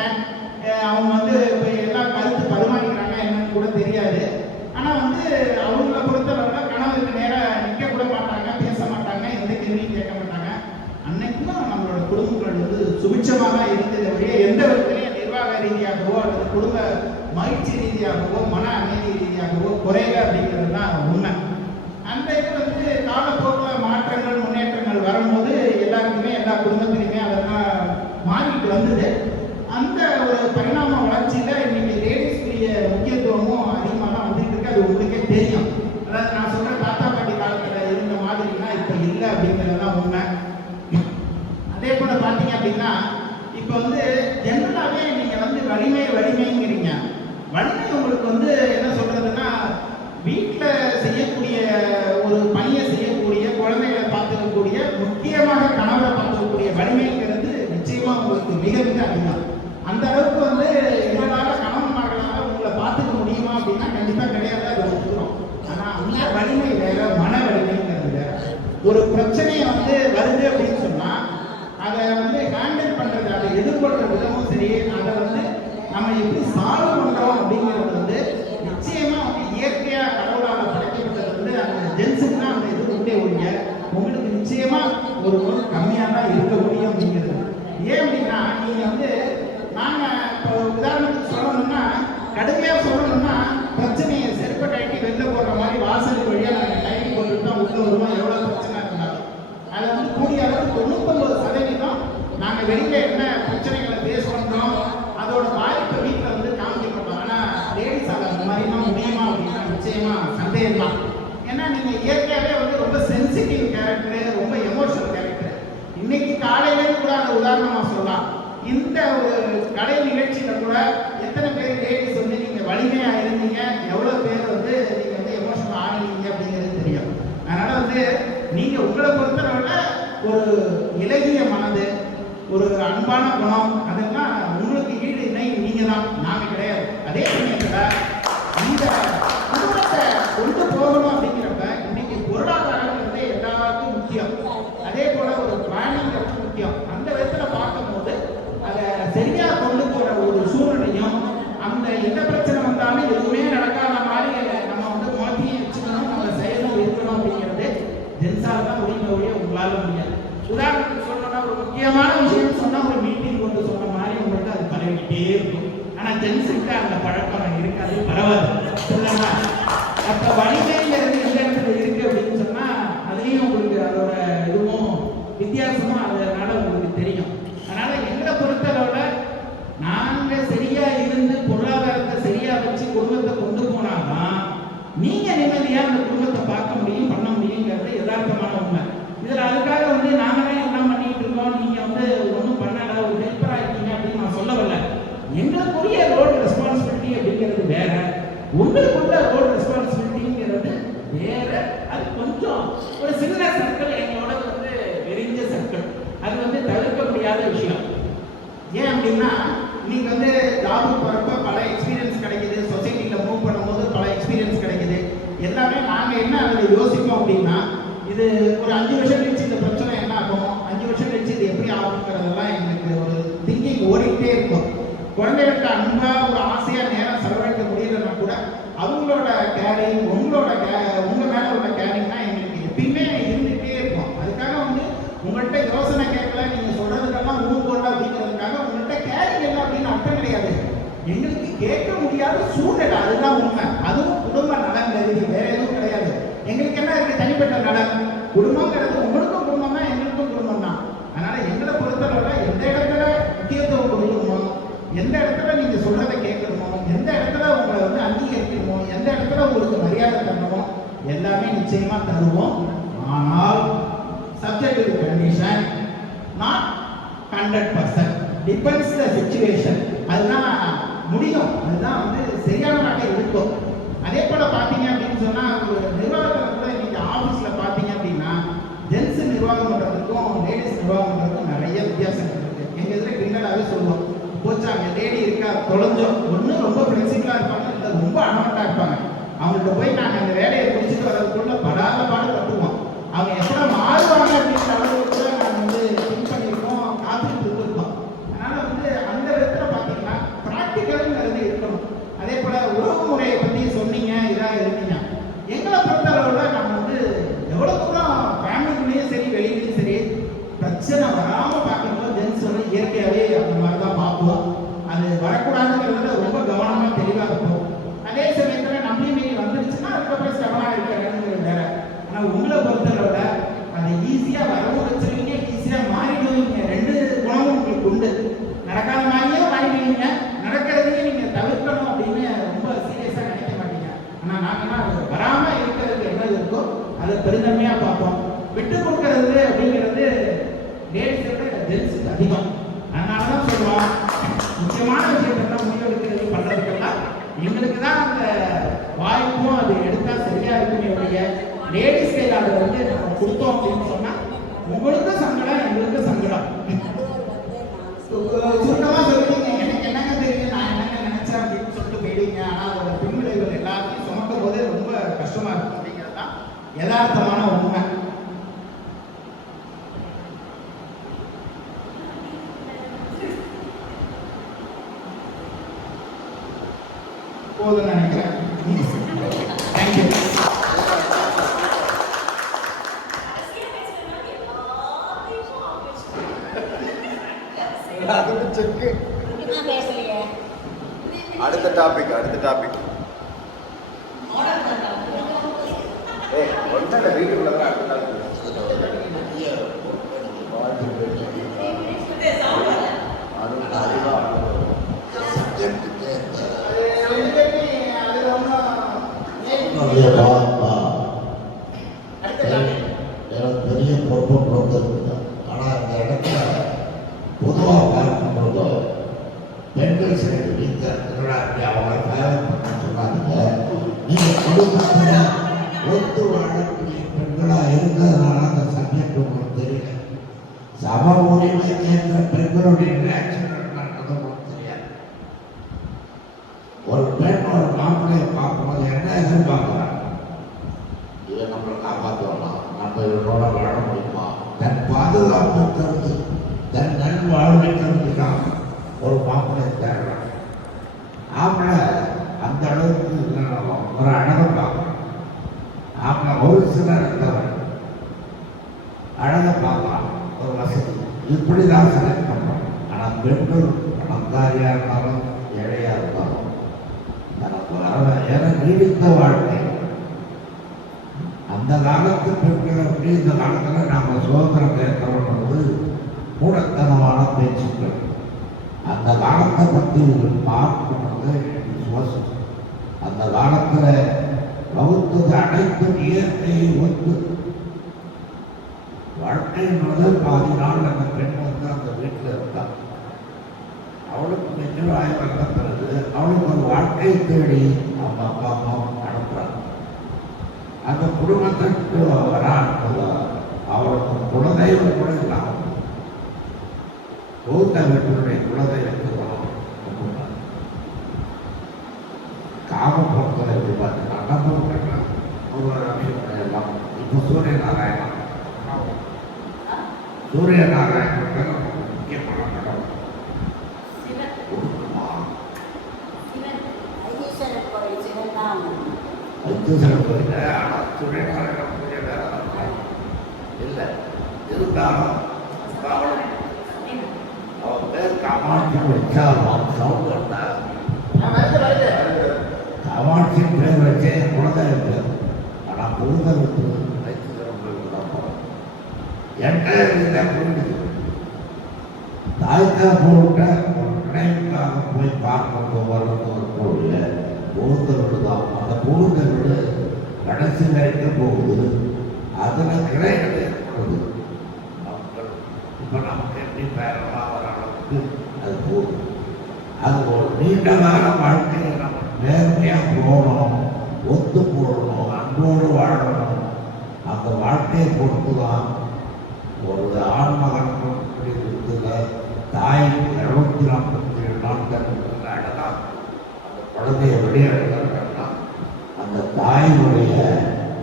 அவங்க எல்லாம் கருத்து பரிமாறிக்கிறாங்க என்னன்னு கூட தெரியாது. ஆனா அவங்கள பொறுத்தவரை கணவருக்கு நேரம் நிற்க கூட மாட்டாங்க, பேச மாட்டாங்க, எந்த கேள்வியும் கேட்க மாட்டாங்க. அன்னைக்கும் நம்மளோட குடும்பங்கள் சுபிட்சமாக இருந்தது ஒழிய எந்த விதத்திலையும் நிர்வாக ரீதியாகவோ அல்லது குடும்ப மகிழ்ச்சி ரீதியாகவோ மன அமைதி ரீதியாகவோ குறையல அப்படிங்கிறது தான் உண்மை. அந்த காலப்போக்கில் மாற்றங்கள் முன்னேற்றங்கள் வரும்போது எல்லாருக்குமே எல்லா குடும்பத்திலுமே அதெல்லாம் மாறிட்டு வந்தது. அந்த ஒரு பரிணாம வளர்ச்சியில இன்னைக்கு லேடிஸ்க்குரிய முக்கியத்துவமும் அதிகமாக தான் வந்துட்டு இருக்கு. அது உங்களுக்கே தெரியும். அதாவது நான் சொல்ற தாத்தா பாட்டி காலத்துல இருந்த மாதிரினா இப்ப இல்லை அப்படிங்கிறது தான் உண்மை. அதே போல பாத்தீங்க அப்படின்னா இப்ப ஜெனரலாவே நீங்க வலிமைங்கிறீங்க. வலிமை உங்களுக்கு என்ன சொல்றதுன்னா வீட்டுல செய்யக்கூடிய ஒரு பணியை செய்யக்கூடிய குழந்தைகளை பார்த்துக்கக்கூடிய முக்கியமாக கணவரை பார்த்துக்கக்கூடிய வலிமைங்கிறது நிச்சயமா உங்களுக்கு மிக மிக அதிகம். அந்த அளவுக்கு எங்களால கணவன்மார்களால உங்களை பார்த்துக்க முடியுமா அப்படின்னா கண்டிப்பா கிடையாது, அது ஒத்துக்கிறோம். ஆனா அந்த வலிமை வேற, மன வலிமைங்கிறது வேற. ஒரு பிரச்சனையை வருது அப்படின்னு சொன்னா அதை ஹேண்டில் பண்றது, அதை எதிர்கொள்ற விதமும் சரி, அதை நம்ம எப்படி சால்வ் பண்றோம் அப்படிங்கிறது நிச்சயமா இயற்கையா கடவுளால படைக்கப்பட்டது அந்த ஜென்ஸுக்கு தான் அந்த இது உண்டே ஒழிய உங்களுக்கு நிச்சயமா ஒரு கம்மியா தான் இருக்க முடியும் அப்படிங்கிறது. ஏன் அப்படின்னா நீங்க நாங்க இப்போ உதாரணத்துக்கு சொல்லணும்னா கடுமையா சொல்லணும்னா பிரச்சனையை செருப்பை கட்டி வெளில போடுற மாதிரி வாசல் வழியா நாங்க கைடி போட்டுட்டு தான் உள்ள வருவோம். எவ்வளவு பிரச்சனை இருந்தாலும் அதை கூடிய அளவுக்கு 99% நாங்க வெளியில என்ன பிரச்சனைகளை பேஸ் பண்றோம் அதோட வாய்ப்பை வீட்டில் காமிக்க மாட்டோம். ஆனா லேடிஸ் அந்த மாதிரிலாம் முடியுமா அப்படின்னா நிச்சயமா சந்தேகம் தான். ஏன்னா நீங்க இயற்கையாவே ரொம்ப சென்சிட்டிவ் கேரக்டர், ரொம்ப எமோஷனல் கேரக்டர். இன்னைக்கு காலையிலேருந்து கூட அந்த உதாரணமா சொல்லலாம். இந்த ஒரு கலை நிகழ்ச்சியில கூட எத்தனை பேர் லேடிஸ் நீங்க வலிமையா இருந்தீங்க, எவ்வளவு பேர் நீங்க எமோஷனல் ஆனீங்க அப்படிங்கிறது தெரியும். அதனால நீங்க உங்களை பொறுத்தவரை ஒரு இலகிய மனது, ஒரு அன்பான குணம், அதெல்லாம் உங்களுக்கு ஈடு இணை நீங்க தான், நாங்க கிடையாது. அதே சமயத்துல இந்த குடும்பத்தை கொண்டு போகணும் அப்படிங்கிறப்ப இன்னைக்கு பொருளாதாரம் எல்லாருக்கும் முக்கியம். அதே போல ஒரு பிளானிங் முக்கியம். அந்த விதத்துல பார்க்கும்போது அதை சரியா கொண்டு போற ஒரு சூழ்நிலையும் அந்த எந்த பிரச்சனை வந்தாலும் எதுவுமே நடக்காத மாதிரி நம்ம மாற்றியும் வச்சுக்கணும், நம்ம செயலும் இருக்கணும் அப்படிங்கிறது ஜென்ஸால் தான் முடிய உங்களால முடியாது. உதாரணத்துக்கு சொல்லணும்னா ஒரு முக்கியமான விஷயம் சொன்னா ஒரு மீட்டிங் கொண்டு சொன்ன மாதிரி உங்களுக்கு அது பரவிக்கிட்டே இருக்கும். ஆனா ஜென்ஸுக்கு அந்த பழக்கம் இருக்காது, பரவாயில்ல. அப்ப வலிமைங்கிறது எந்த இடத்துல இருக்கு அப்படின்னு சொன்னா அதுலயும் உங்களுக்கு அதோட இதுவும் வித்தியாசமா அதனால உங்களுக்கு தெரியும். அதனால எங்களை பொறுத்தளவுல நாங்க சரியா இருந்து பொருளாதாரத்தை சரியா வச்சு குடும்பத்தை கொண்டு போனாதான் நீங்க நிம்மதியா அந்த குடும்பத்தை பார்க்க முடியும், பண்ண முடியுங்கிறது யதார்த்தமான உண்மை. இதுல அதுக்காக நாங்களே எல்லாம் பண்ணிட்டு இருக்கோம், நீங்க ஒன்றும் பண்ணல, ஒரு ஹெல்ப்பரா இருக்கீங்க அப்படின்னு நான் சொல்ல வரல. எங்களுக்குரிய ரோல் ரெஸ்பான்சிபிலிட்டி அப்படிங்கிறது வேற, உங்களுக்குள்ள ரோல் ரெஸ்பான்சிபிலிட்டிங்கிறது வேற. அது கொஞ்சம் ஒரு சின்ன சர்க்கிள் எங்களோட விரிஞ்ச சர்க்கிள். விஷயம். ஏன் அப்படின்னா இன்னைக்கு வந்து ஜாபுக்கு போகிறப்ப பல எக்ஸ்பீரியன்ஸ் கிடைக்குது, சொசைட்டியில் மூவ் பண்ணும்போது பல எக்ஸ்பீரியன்ஸ் கிடைக்குது. எல்லாமே நாங்கள் என்ன அதில் யோசிப்போம் அப்படின்னா, இது ஒரு 5 வருஷம் கழிச்சு இந்த பிரச்சனை என்ன ஆகும், 5 வருஷம் கழிச்சு இது எப்படி ஆகுங்கிறதெல்லாம் எங்களுக்கு ஒரு திங்கிங் ஓடிக்கிட்டே இருக்கும். குழந்தைகளுக்கு அன்பாக ஒரு ஆசையாக நேரம் செலவழிக்க முடியலன்னா கூட அவங்களோட கேரிங், உங்கள் மேலே உள்ள கேரிங் தான் எங்களுக்கு எப்பயுமே இருந்துகிட்டே இருக்கும். அதுக்காக வந்து உங்கள்கிட்ட யோசனை கேட்கல, நீங்கள் சொல்கிறதுக்கெல்லாம் போடல அப்படிங்கிறதுக்காக உங்கள்கிட்ட கேரிங் இல்லை அப்படின்னு அர்த்தம் கிடையாது. எங்களுக்கு கேட்க முடியாத சூழ்நிலை, அதுதான் உண்மை. அதுவும் குடும்ப நலன் கருதி, வேற எதுவும் கிடையாது. எங்களுக்கு என்ன இருக்குது, தனிப்பட்ட நலன். குடும்பங்கிறது உங்களுக்கும் குடும்பம் தான், எங்களுக்கும் குடும்பம் தான். அதனால் எங்களை பொறுத்தளவுல எந்த இடத்துல முக்கியத்துவம் கொடுக்கணுமோ, எந்த இடத்துல நீங்கள் சொல்கிறத கேட்கணுமோ, எந்த இடத்துல உங்களை வந்து அங்கீகரிக்கணுமோ, எந்த இடத்துல உங்களுக்கு மரியாதை தரணுமோ எல்லாமே நிச்சயமாக தருவோம். ஆனால் subject to the condition, not 100%. Depends the situation. அதுதான் முடியும், அதுதான் வந்து சரியானதாக இருக்கும். அதே போல் பார்த்தீங்க அப்படின்னு சொன்னால், ஒரு நிர்வாகத்தில் கூட இன்னைக்கு ஆஃபீஸில் பார்த்தீங்க அப்படின்னா ஜென்ஸ் நிர்வாகம் பண்ணுறதுக்கும் லேடிஸ் நிர்வாகம் பண்ணுறதுக்கும் நிறைய வித்தியாசம் இருக்குது. எங்கள் இதில் கிண்டலாகவே சொல்லுவோம், போச்சாங்க லேடி இருக்கா தொலைஞ்சோம். ஒன்று ரொம்ப ஃப்ளெக்சிபிளாக இருப்பாங்க, இல்லை ரொம்ப அடமெண்ட்டாக இருப்பாங்க. அவங்கள்ட்ட போய் நாங்கள் அந்த வேலையை முடிச்சுட்டு வர்றதுக்குள்ள படாத பாடு கட்டுவோம். அவங்க எப்போ மாறுவாங்க அப்படின்ற அளவுக்கு கூட நாங்கள் வந்து திங்க் பண்ணியிருக்கோம், காத்துட்டு இருந்திருக்கோம். அதனால் வந்து அந்த விதத்தில் பார்த்தீங்கன்னா ப்ராக்டிக்கலுங்கிறது இருக்கணும். அதே போல் உறவு முறையை பற்றி சொன்னீங்க, இதாக இருந்தீங்க. எங்களை பொறுத்தளவில் நம்ம வந்து எவ்வளோ தூரம் ஃபேமிலிக்குள்ளேயும் சரி வெளியிலையும் சரி பிரச்சனை வராமல் பார்க்கணும். ஜென்ஸ் வந்து இயற்கையாகவே அந்த மாதிரி தான் பார்ப்போம். அது வரக்கூடாதுங்கிறதுல ரொம்ப கவனமாக தெளிவாக இருக்கும். அதே சமயத்தில் நம்பிக்கை வந்துடுச்சுன்னா அதுக்கப்புறம் ஸ்டெபனாக இருக்கிறாங்கிற வேற. ஆனால் உங்களை பொறுத்தளவுல அதை ஈஸியாக வரவும் வச்சிருவீங்க, ஈஸியாக மாறிடுவீங்க. 2 குணமும் உங்களுக்கு உண்டு. நடக்காத மாதிரியே மாறிடுவீங்க, நடக்கிறதையும் நீங்கள் தவிர்க்கணும் அப்படின்னு ரொம்ப சீரியஸாக நினைக்க மாட்டீங்க. ஆனால் நாங்கன்னா அது வராமல் இருக்கிறதுக்கு என்ன இருக்கோ அதை பெருந்தன்மையாக பார்ப்போம். விட்டு கொடுக்கறது அப்படிங்கிறது லேடிஸை விட ஜென்ஸுக்கு அதிகம். அதனால தான் சொல்லுவோம், முக்கியமான விஷயத்தெல்லாம் முடிவெடுக்கிறது பண்ணுறதுக்கெல்லாம் எங்களுக்கு தான் அந்த வாய்ப்பும் அது எடுத்தால் சரியாக இருக்குமே ஒழிய லேடிஸ் கையில் அதை வந்து நம்ம கொடுத்தோம் அப்படின்னு சொன்னால் உங்களுக்கு சங்கடம், எங்களுக்கு சங்கடம். சுருக்கமாக சொல்லிட்டீங்க, எனக்கு என்னங்க தெரியும், நான் என்னங்க நினைச்சேன் அப்படின்னு சொல்லிட்டு போயிடுங்க. ஆனால் அதோட பின்விளைவுகள் எல்லாத்தையும் சுமக்கும் போதே ரொம்ப கஷ்டமாக இருக்கும் அப்படிங்கிறது தான் யதார்த்தமான உண்மை. போதும்னு நினைக்கிறேன். தேங்க்யூ. அடுத்த டாபிக் ஒன்றாட வீட்டுக்குள்ள தான் அடுத்த டாபிக். பெரிய பொறுப்பு கொடுத்துருக்கு. ஆனால் அந்த இடத்துல பொதுவாக பார்க்கும்போது பெண்கள் சைடு வீட்டில் அவங்களை ஃபேவர் பண்ண சொன்னாங்க. நீங்கள் குடும்பத்தில் ஒத்து வாழக்கூடிய பெண்களாக இருந்ததுனால அந்த சப்ஜெக்ட் உங்களுக்கு தெரியல. சம உரிமை கேட்கிற பெண்களுடைய ரியாக்ஷன் என்னன்றது உங்களுக்கு தெரியாது. ஒரு பெண் ஒரு மாப்பிள்ளையை பார்க்கும்போது என்ன எதிர்பார்க்குறாங்க, இதை நம்மளை காப்பாற்றலாம், நம்ம இவனோட வாழ முடியுமா, தன் பாதுகாப்பு கருது, தன் நன் வாழ்வை கருதுக்காக ஒரு மாப்பிள்ளை தேடுறாங்க. ஆம்பளை அந்த அளவுக்கு இல்லைனாலும் ஒரு அழகை பார்க்கணும். ஆம்பளை ஒரு சிலர் இருந்தவன் அழகை பார்க்கலாம், ஒரு வசதி, இப்படி தான் செலக்ட் பண்ணுறோம். ஆனால் பெண்கள் பணக்காரியாக இருந்தாலும் ஏழையாக இருந்தாலும் தனக்கு வர நீடித்த வாழ்க்கை. அந்த காலத்து பெண்கள் அப்படி இந்த காலத்தில் நாம் சுதந்திரம் கேட்கறது மூடத்தனமான பேச்சுக்கள். அந்த காலத்தை பற்றி பார்க்கும்போது சுவாசம். அந்த காலத்தில் வகுத்தது அனைத்தும் இயற்கையை ஒத்து வாழ்க்கைன்றது பாதி நாள் அந்த பெண் வந்து அந்த வீட்டில் இருந்தாள். அவளுக்கு நிச்சயமாய் வந்த பிறகு அவளுக்கு ஒரு வாழ்க்கையை தேடி அவங்க அப்பா அம்மாவும் அனுப்புறாங்க. அந்த குடும்பத்திற்கு வரான் அவளுக்கு குலதெய்வம் கூட இல்லாமல் பௌத்த வீட்டினுடைய குலதெய்வத்துவம் காமப்பொருட்களை எப்படி பார்த்தீங்கன்னா அன்னமும் கட்டலாம் ஒரு விஷயம் எல்லாம் இப்போ சூரியநாராயணன் முக்கியமான படம் ஒடுக்குமா வைத்தீஸ்வரன் கோயில் ஆனால் சூரியநாராயணன் பூஜை வேற இல்லை இருந்தாலும் அவன் பேர் காமாட்சி வச்சாலும் சவுண்ட் வந்தா காமாட்சியின் பேர் வச்சே குலதெய்வம் பேர் ஆனால் குலதெய்வத்து வைத்தீஸ்வரன் கோயிலுக்கு தான் போகிறோம் என்ன புரிஞ்சுது தாய்க்கா போட்ட நினைவுக்காக போய் பார்க்கறது வர்றது ஒரு கோவில் பொழுந்தவீடு தான். அந்த பொழுந்தவீடு கடைசி வரைக்கும் போகுது. அதில் கிளைகள் ஏற்படுது. மக்கள் இப்போ நமக்கு எப்படி பேரெல்லாம் வர அளவுக்கு அது போகுது. அது ஒரு நீண்ட கால வாழ்க்கையை நம்ம நேர்மையாக போகணும், ஒத்து போடணும், அன்போடு வாழணும். அந்த வாழ்க்கையை பொறுத்து தான் ஒரு ஆண்மகனுக்கும் இருக்குதுல தாய் 247 நாட்கள் அடலாம் அந்த குழந்தைய வெளியெடுக்கிறாங்கன்னா அந்த தாயினுடைய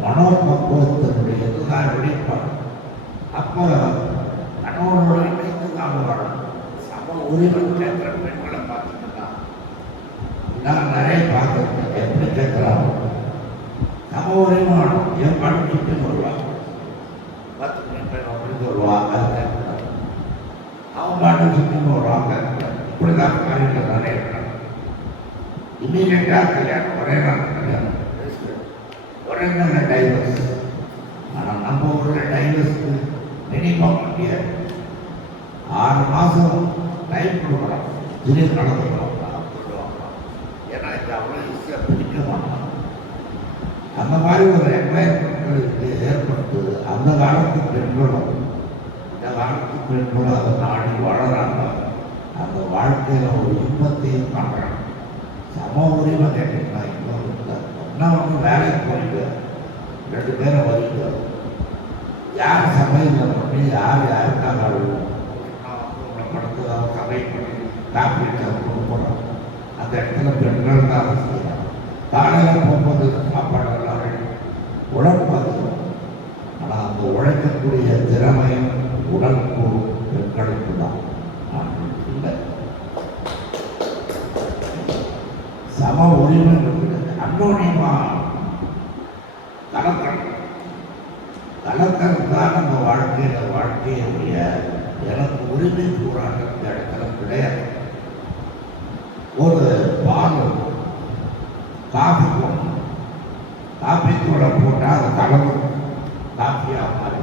மனோபக்குவத்தினுடைய இதுதான் வெளிப்பாடு. அப்போ கணவனோட இணைந்து தான் வாழணும். சம உரிமை கேட்குற பெண்களை பார்த்தீங்கன்னா நான் நிறைய பார்த்துருக்கேன். எப்படி கேட்குறாங்க சம உரிமை வேணும், என் படிச்சுட்டு வருவாங்க 10 மணி நேரம் அப்படின்னு வருவாங்க. அவங்க பாட்டு சுற்றின்னு வருவாங்க. இப்படிதான் காரியங்கள் நிறைய இருக்காங்க. இமீடியட்டாக கல்யாணம், ஒரே நாள் கல்யாணம், ஒரே நாள் டைவர்ஸ். ஆனால் நம்ம ஊரில் டைவர்ஸ்க்கு மினிமம் முடியாது. 6 மாதம் டைம் கொடுக்குறோம். திடீர் நடந்துக்கிறோம் சொல்லுவாங்க. ஏன்னா இது அவ்வளோ ஈஸியாக பிடிக்க மாட்டாங்க. அந்த மாதிரி ஒரு என்வாயர்மெண்ட்களுக்கு ஏற்படுத்துது. அந்த காலத்து பெண்களும் இந்த காலத்து பெண்களும் அதை நாடி வளராங்க. அந்த வாழ்க்கையில் ஒரு இன்பத்தையும் காட்டுறாங்க. சம உரிமை கேட்டீங்கன்னா இன்னும் ஒன்று வேலைக்கு போயிட்டு 2 பேரை வலிக்கு யார் சமையல் பண்ணி யார் யாருக்காக உங்களை படுத்து சமையல் பண்ணி காப்பீட்டு கொடுக்கணும். அந்த இடத்துல பெண்கள் தான் அதை செய்யணும். காலையில் போகும்போது சாப்பாடெல்லாம் உழைப்பது. ஆனால் அந்த உழைக்கக்கூடிய திறமையும் உடலுக்கு பெண்களுக்கு தான். இல்லை சம உரிமை அன்னோனியமா கலக்கிறது தான் நம்ம வாழ்க்கையுடைய எனக்கு உரிமை போராட்டம் இந்த இடத்துல கிடையாது. ஒரு பால் காஃபி போடணும், காஃபி தூளை போட்டால் அது கலந்து காஃபியாக மாறி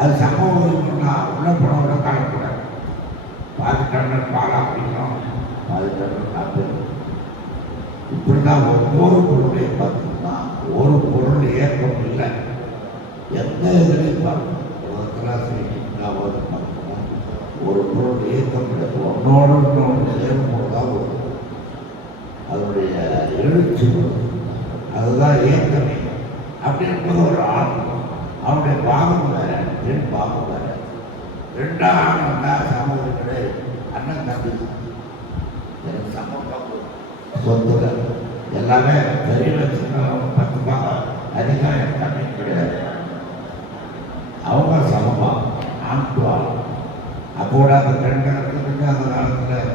அது சம உரிமைன்னா உள்ள போனோட கலக்கூடாது. பாதி டம்ளர் பால் அப்படிங்கிறோம், பாதி டம்ளர் காஃபி. இப்படி தான் ஒவ்வொரு பொருளையை பார்த்தீங்கன்னா ஒரு பொருள் ஏற்றம் இல்லை. எந்த இதுலையும் பார்க்கணும், உலகத்தில் செய்யாவது பார்க்கணும். ஒரு பொருள் ஏற்றம் கிடையாது. ஒன்னோடு இன்னொன்று ஏற்போடு தான் வரும். அதனுடைய எழுச்சி வரும். அதுதான் ஏற்கனவே. அப்படி இருப்பது ஒரு ஆண், அவனுடைய பாகம் வேற, பெண் பாகம் வேற. 2 ஆண் வந்தால் சம உரிமை அண்ணன் தம்பி எனக்கு சம பங்கு சொத்துல எல்லாமே தெரிய வச்சுன்னா 10 பாகம் அதிகம் என் தம்பி கிடையாது. அவங்க சமமா ஆண்குவாள். அப்போட அந்த பெண்களுக்கு அந்த காலத்தில்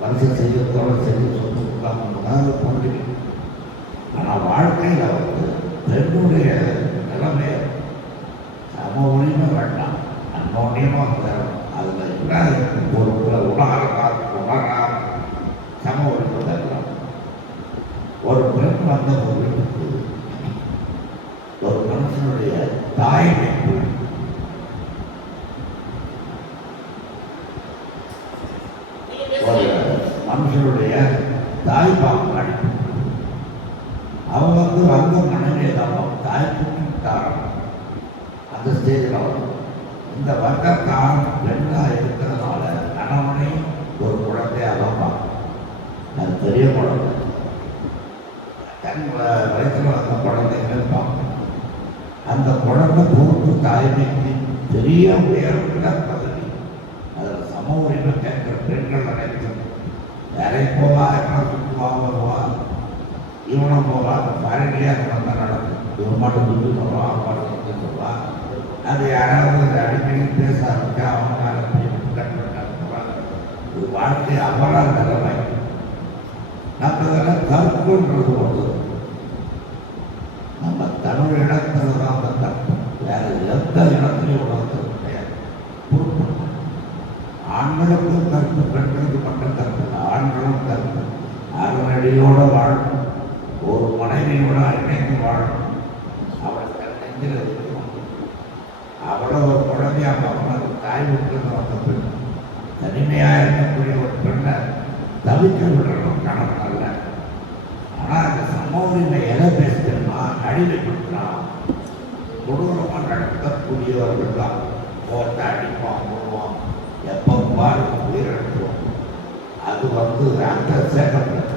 வருஷம் செய்யறதோட செய்ய சொத்து கொடுக்காம போட்டு. ஆனால் வாழ்க்கையில் வந்து பெண்ணுடைய நிலைமை சம உரிமை வேண்டாம், அன்னோன்யமாக தரணும். அதில் என்ன பொருட்களை உணரா சம உரிமை தரலாம். ஒரு பெண் வந்த ஒரு வீட்டுக்கு ஒரு மனுஷனுடைய தாய்மை ஒரு மனுஷனுடைய தாய்ப்பாகம் அடிப்பு. அவங்க வந்த மனைவியை தான் தாய்ப்புக்கும் தாரம் அந்த ஸ்டேஜில் வரும். இந்த வர்க்கத்தாரம் பெண்ணாக இருக்கிறதுனால கணவனையும் ஒரு குழந்தையாக தான் பார்க்கணும். அது பெரிய குழந்தை, தன் வயசில் வந்த குழந்தைகள் பார்க்கணும். அந்த குழந்தை பொறுப்பு தாய்மைக்கு பெரிய உயர்வுள்ள பதவி. சம உரிமை கேட்கிற பெண்கள் அனைத்தும் வேலை போவா எல்லாம் சுற்றுவா வருவா, இவனும் போவா, அந்த ஃபாரின்லேயே அந்த தான் நடக்கும். இவன் மட்டும் சுற்றி சொல்லுவா, அவன் மட்டும் சுற்றி சொல்லுவா. அது யாராவது அடிக்கடி பேச ஆரம்பிச்சா அவங்க கட்டுறாங்க. இது வாழ்க்கை அவ்வளோ நிலைமை. நம்ம இதெல்லாம் கற்புன்றது ஒன்று. நம்ம தமிழ் இடத்துல தான் அந்த கற்பு, வேற எந்த இடத்துலையும் உலகத்தில் கிடையாது. ஆண்களுக்கும் கற்பு, பெண்களுக்கு மட்டும் கற்பு இல்லை, ஆண்களும் கற்பு. அரணடியோடு வாழணும், ஒரு மனைவியோட இணைந்து வாழணும், அவளுக்கு நெஞ்சில் இருக்கணும். அவ்வளோ ஒரு குழந்தையாக அவனது தாய் வீட்டில் வந்த பெண் தனிமையாக இருக்கக்கூடிய ஒரு பெண்ணை தவிக்க விடணும் கணவன் அல்ல. ஆனால் அந்த சம உரிமை எதை பேசுகிறோம்னா அடிமைப்படுத்துகிறான், கொடூரமாக நடத்தக்கூடியவர்கள் தான். போட்ட அடிப்பான், போடுவான், எப்போ பாரு உயிரிழப்போம். அது அந்த சேர்க்கப்பட்ட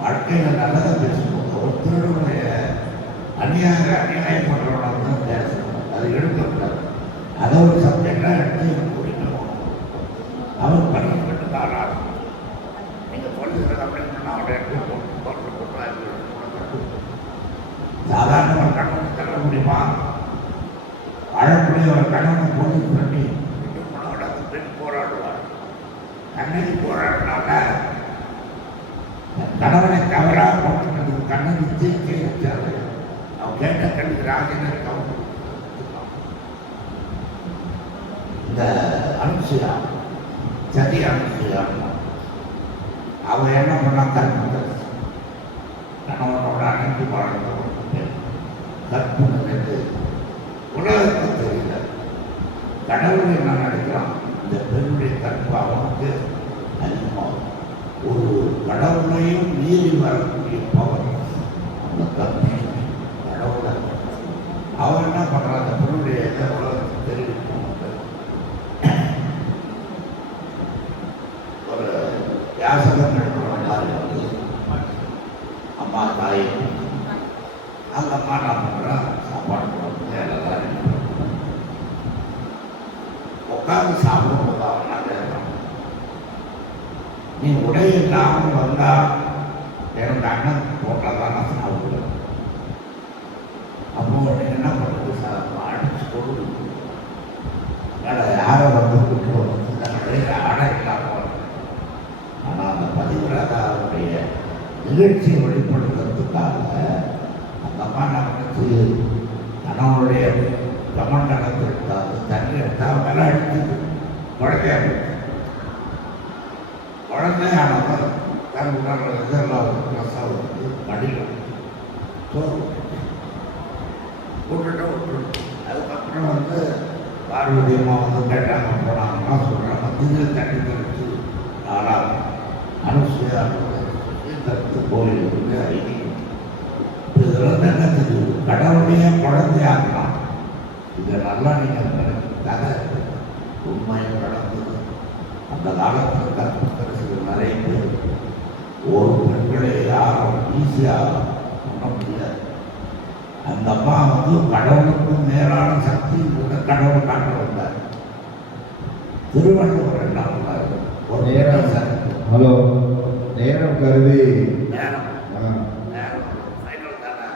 வாழ்க்கையில் நல்லதை பேசணும். ஒருத்தருடைய அநியாயம் பண்ணுறவங்க தான் பேசணும், அது எடுக்கக்கூடாது. அதை ஒரு சப்ஜெக்டாக எடுத்து குறிக்கணும். அவன் பண்ணிக்கிட்டு தானா நீங்கள் சொல்லுகிறது அப்படின்னு அவனை சாதாரண ஒரு கணவனை தள்ள முடியுமா? வாழக்கூடிய ஒரு கணவனை போலீஸ் பண்ணி பெண் போராடுவார். கண்ணகி போராடினால கணவனை தவறாக போட்டு கண்ணகி தீர்க்க வச்சாரு. அவன் கேட்ட கல்வி ராஜனர் இந்த அனுசியா சதி அனுசியா அவன் என்ன பண்ணா கணவனோட அனைத்து வாழ்ந்து கற்பு நினைத்து உலகத்துக்கு தெரியல. கடவுள் என்ன நினைக்கிறான், இந்த பெண்ணுடைய கற்பு அவனுக்கு அதிகமாகும். ஒரு கடவுளையும் மீறி வரக்கூடிய பவர் அந்த கற்பு கடவுளை. அவன் என்ன பண்ணுறான், அந்த பெண்ணுடைய இதை உலகத்துக்கு தெரிவிக்கும். ஒரு யாசகம் எடுக்கிற மாதிரி வந்து அம்மா தாய் அந்த அம்மா நான் பண்ணுறேன் சாப்பாடு போடுறது எல்லாம் உட்காந்து சாப்பிடும்போது அவனா கேட்கறான், நீ உடை இல்லாமல் வந்தா என்னோட அண்ணன் போட்டால் தான் நான் சாப்பிடுவேன். அப்போ நீ என்ன பண்ணுறது சார், அடிச்சு கொடுக்கு யாரை வந்து கூட்டு வந்து ஆடை இல்லாமல். ஆனால் அந்த பதிவிரதாவுடைய நிகழ்ச்சியை வெளிப்படுத்துறதுக்காக அந்த அம்மா நமக்கு கணவனுடைய கமண்டலத்திற்காக தண்ணி எடுத்தால் மேலே அடித்தது குழந்தையா குழந்தையானவர் தன் உடல் இதெல்லாம் பிரசவத்துக்கு மடியும் சோறு விட்டுட்டு விட்டுட்டு அதுக்கப்புறம் வந்து பார்வதி அம்மா வந்து கேட்டாங்க போனாங்கன்னா சொல்கிறாங்க, திங்கள் தண்ணி தெளிச்சு ஆனால் அனுசூயா தடுத்து கோயில் வந்து ஐடி இதெல்லாம் என்ன தெரியுது, கடவுளைய குழந்தையாகலாம். இதை நல்லா நீங்கள் கதை உண்மையும் நடந்தது. அந்த காலத்தில் கற்பு நிறைய பேர் ஒரு பெண்களை யாரும் ஈஸியாக பண்ண முடியாது. அந்த அம்மா வந்து கடவுளுக்கும் மேலான சக்தி கூட கடவுள் காட்ட வந்தார். திருவள்ளுவர் என்ன பண்ணார், ஒரு நேரம் சார் ஹலோ நேரம் கருதி நேரம் நேரம் ஃபைனல் தானே.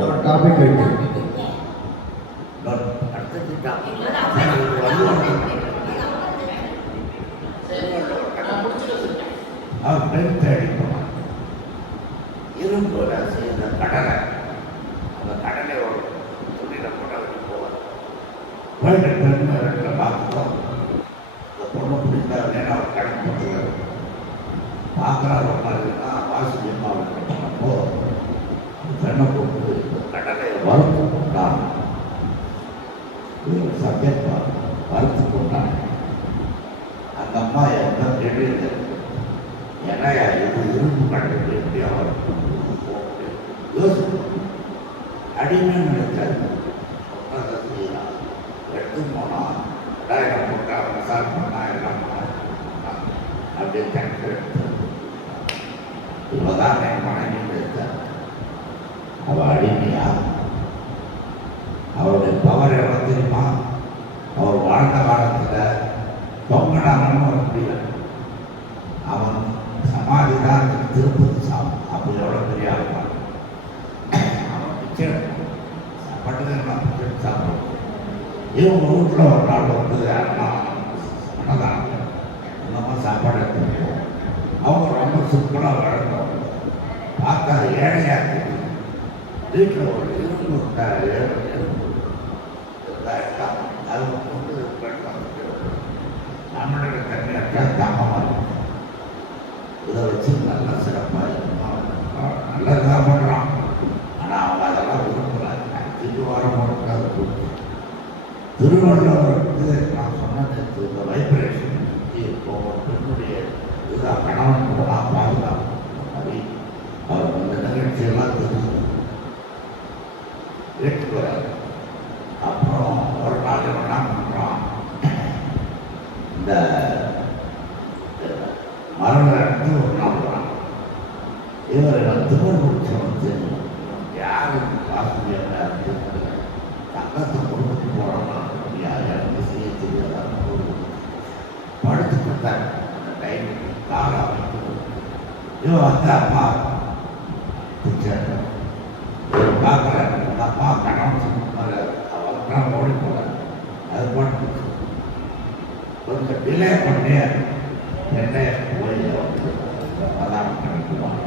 ஒரு டாபிக் இருக்கு. அடுத்தது டாபிக் அவர் பெண் தேடி போனார். இரும்பு செய்த கடலை, அந்த கடலை ஒரு துணியில் போட வச்சு போவார். போயிட்டு பெண் ரெண்டு பார்த்துட்டோம். இந்த பொண்ணு பிடித்தாலே அவர் கடன் போட்டுருவார். பார்க்குறாரு மாதிரினா வாசி அம்மாவுக்கு போனப்போ பெண்ணை போட்டு கடலை வறுத்து கொண்டான். இது சப்ஜெக்ட் வறுத்து கொண்டான். அந்த அம்மா எந்த கேள்வி ஏன்னா இது இரும்பு கடலை எப்படி அவர் யோசிக்கும் அடிமை நினைத்தார். செய்யலாம் எடுத்து போனால் ரெண்டாயிரம் போட்டு அவங்க சார் பண்ணால் எல்லாம் அப்படியே கணக்கு எடுத்து இவதான் என் மனைவி எடுத்தார். அவள் அடிமையா அவருடைய பவர் எவ்வளோ தெரியுமா? அவர் வாழ்ந்த காலத்தில் தொங்கடாமன்னு வர முடியல. அவன் சமாதி தான் திருப்பதி சாமி. அப்போ எவ்வளோ பெரிய ஆள்வான். அவன் பிச்சை சாப்பாட்டுக்கு பிச்சை சாப்பிடுவோம். இவங்க வீட்டில் ஒரு நாள் வந்து அன்னதானம் நம்ம சாப்பாடு எடுத்துருக்கோம். அவங்க ரொம்ப சிம்பிளாக வளர்ந்தோம். பார்த்தா ஏழையாக இருக்குது. வீட்டில் ஒரு இரும்பு அது கொண்டு நம்மளுடைய தண்ணி தாமமாக இருக்கும். இதை வச்சு நல்லா சிறப்பாக இருக்கும். நல்லதாக பண்ணுறான். ஆனால் அவங்க அதெல்லாம் விரும்புகிறாங்க. திருவாரம் இருக்காது. திருவள்ளுவருக்கு நான் சொன்னது இந்த வைப்ரேஷன் இருக்கும். ஒரு பெண்ணுடைய இதுதான் கணவன் போனால் பாதுகாப்பு அப்படி அவர் இந்த நிகழ்ச்சியெல்லாம் தெரிஞ்சு ஏற்றுக்கு வராது. அப்புறம் ஒரு நாள் என்ன பண்ணுறோம், இந்த மரண இடத்துல ஒரு நாள் வரான். இவர் திமிர் முடிச்சவன் தெரியும். யாரு ஆசிரியர் தங்கத்தை கொடுத்துட்டு போகிறான்னா யார் எனக்கு செய்ய தெரியாதான் படுத்துக்கிட்டாங்க. அந்த டைம் கால அமைப்பு இவன் வந்து அப்பா பிடிச்சாங்க. இவர் பார்க்குறாரு. அந்த அப்பா கணவன் சொன்னார். அவருக்கெல்லாம் ஓடி போகிறார். அது போட்டு கொஞ்சம் டிலே பண்ணி என்னை போய் அதான் பண்ணிக்குவான்.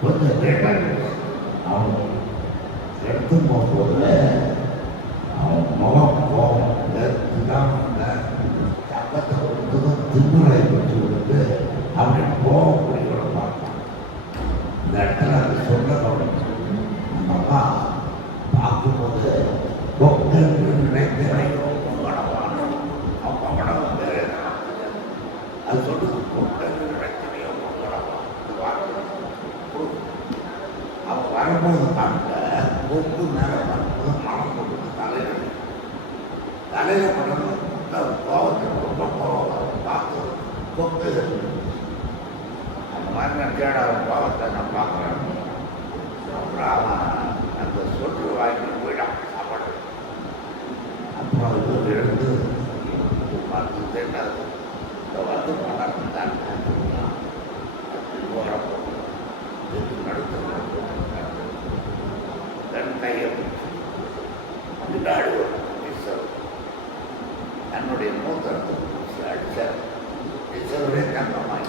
கொஞ்சம் லேட்டாக அவன் எடுத்து போகும்போது அவன் முகம் போகும் தான் தங்கத்தை கொடுத்ததும் திமுறை வச்சு கொடுத்து அப்படின்னு போகக்கூடியவரை பார்த்தான். இந்த இடத்துல அது சொல்ல கவனிச்சு அந்த அம்மா பார்க்கும்போது பொங்கல் நினைக்கிறேன் அவங்க படம் வேறு அது சொல்லுது. பொங்கல் நினைக்கிறையோ பொங்கலமா அவன் வரும்போது பார்க்க பொங்கு மேலே வரும்போது மனம் கொடுத்து தலையில் படம் கோவத்தில் ரொம்ப கோவம் பார்த்து பொங்கு அந்த மாதிரி நினைச்சாட அவன் கோவத்தை நான் பார்க்குறேன். அப்புறம் அவன் அந்த சொட்டு வாங்கி போயிடான் சாப்பாடு. அப்புறம் இவர் எழுந்து பார்த்து தெரியாது வந்து படம் தான் வரப்போ தன் கையை முன்னாடி ஒரு தன்னுடைய மூத்தத்தை அடித்தார். டீச்சருடைய தங்கமாய்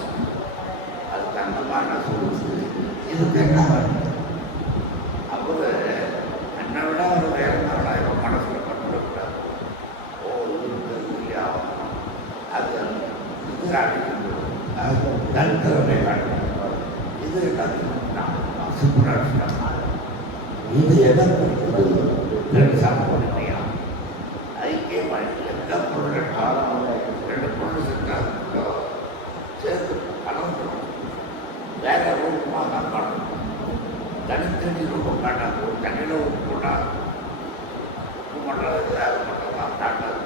அது தங்கமான சொல்லுது. இதுக்கு என்ன வரும்? அவர் என்னை விட ஒரு வேறனால இவன் மனசில் பண்ணிவிடக்கூடாது. ஓ இருக்கு இல்லையா அது இது அடிக்கிறது. அது தன் திறமை காட்டுறது. இது எல்லாத்தையும் சுப்ராட்சியம். இது எதை கொடுக்குறது? ரெண்டு சமூகமையா ஐக்கியமாக எந்த பொருள் காலம் ரெண்டு பொருள் செஞ்சால் சேர்த்து கலந்துடும். வேற ரூபமாக தான் காட்டணும். தனித்தனி ரூபம் காட்டாது. ஒரு தண்ணியில் ஒரு போட்டால் உப்பு பண்ணுறது அது மட்டும் தான் காட்டாது.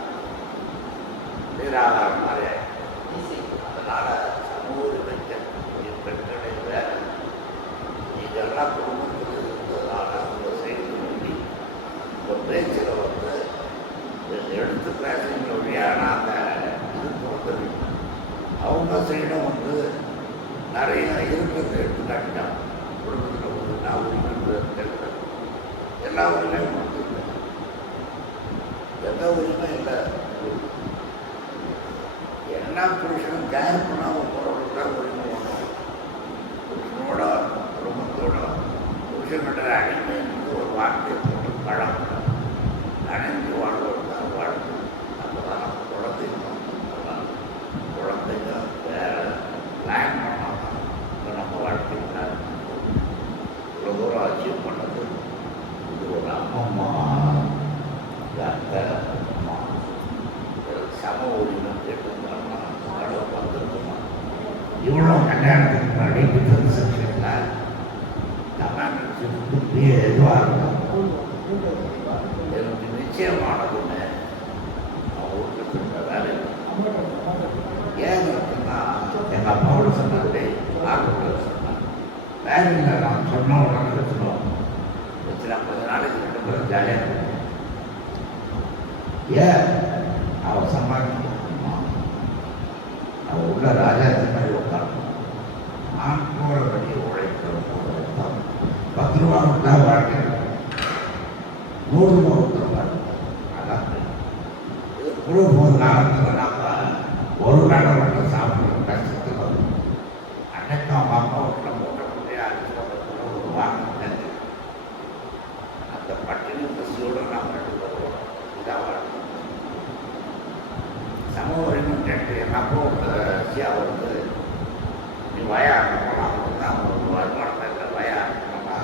நீராதாரம் மாதிரி அதனால் சமூக உரிமைக்கு பெண்களை வேறு இதெல்லாம் குடும்பத்தில் இருந்ததுனால அவங்க செய்து வேண்டி ஒரு பேச்சில் வந்து எடுத்து பேசுகிற வழியான அந்த இதுக்கு வந்து அவங்க சைடும் வந்து நிறைய இருக்கிறத எடுத்து காட்டிட்டாங்க. குடும்பத்தில் வந்து நான் உரிமை எல்லா உரிமையும் கொடுத்துருக்கேன். எந்த உரிமை இல்லை. எல்லா புருஷனும் கேர் பண்ணாமல் போகிறவங்களுக்கு தான் உரிமை வேணும். புருஷனோட குடும்பத்தோட புருஷனோட அடிமைன்னு ஒரு வார்த்தையை போட்டு பழகணும். அணைந்து வாழ்வது தான் வாழ்க்கை. அப்போ தான் நம்ம குழந்தைங்க வேறு பிளான் பண்ணாமல் இப்போ நம்ம வாழ்க்கை தான் இவ்வளோ தூரம் அச்சீவ் பண்ணது. இது ஒரு அம்மம்மா அத்தை அம்மா சம உரிமை கேட்டுருந்தாங்கன்னா கடவுள் வந்துருக்குமா? இவ்வளோ கல்யாணத்துக்கு முன்னாடி டிஃபரன்ஸ் செக்ஷனில் கமாண்டர்ஷிப் எதுவாக இருக்கும் எனக்கு நிச்சயமானதுன்னு நான் வீட்டில் சொல்கிற வேலை. ஏன் இருக்குன்னா எங்கள் அப்பாவோட சொன்னாங்க ஆர்வத்தில் சொன்னாங்க. வேலையில் நான் சொன்ன உடனே வச்சுருவோம். வச்சு 50 நாளைக்கு 2 பேரும் ஜாலியாக இருக்கும். ஏன் அவன் சம்பாதிக்கணுமா? அவன் உள்ள ராஜாத்தி மாதிரி உட்காரணும். நான் போகிறபடி உழைக்கிற போகிறதான் 10 ரூபா விட்டா வாழ்க்கை 100 ரூபா விட்டுருவாரு. அதான் குழு போது காலத்தில் நம்ம ஒரு வேலை மட்டும் சாப்பிடுற கஷ்டத்துக்கு வரும். அன்னைக்கு அவங்க அம்மா வீட்டில் போட்ட முடியாது 100 ரூபா அந்த பட்டினி பசியோடு நாம் எடுத்து வருவோம். இதாக வாழ்க்கை. சமூக உரிமை கேட்டு என்னப்போ வந்து நீ வயாடலாம் ஒரு வருமானத்தில் வயாடணும்னா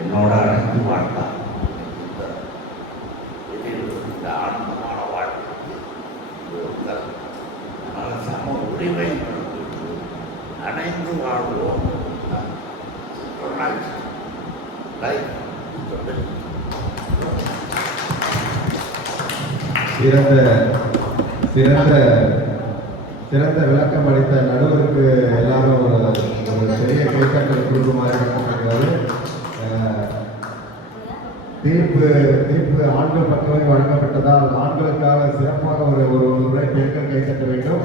என்னோட அழைத்து வாழ்ந்தான். இதில் இந்த ஆனந்தமான வாழ்க்கைக்கு அதனால் சம உரிமை அணைந்து வாழ்வோம். சிறந்த விளக்கம் அளித்த நடுவருக்கு எல்லாரும் ஒரு பெரிய கைத்தட்டல் கொடுக்குமாறு கேட்டுக்கொள்கிறது. தீர்ப்பு ஆண்கள் பக்கமே வழங்கப்பட்டதால் ஆண்களுக்காக சிறப்பாக ஒரு முறை பெண்கள் கைத்தட்ட வேண்டும்.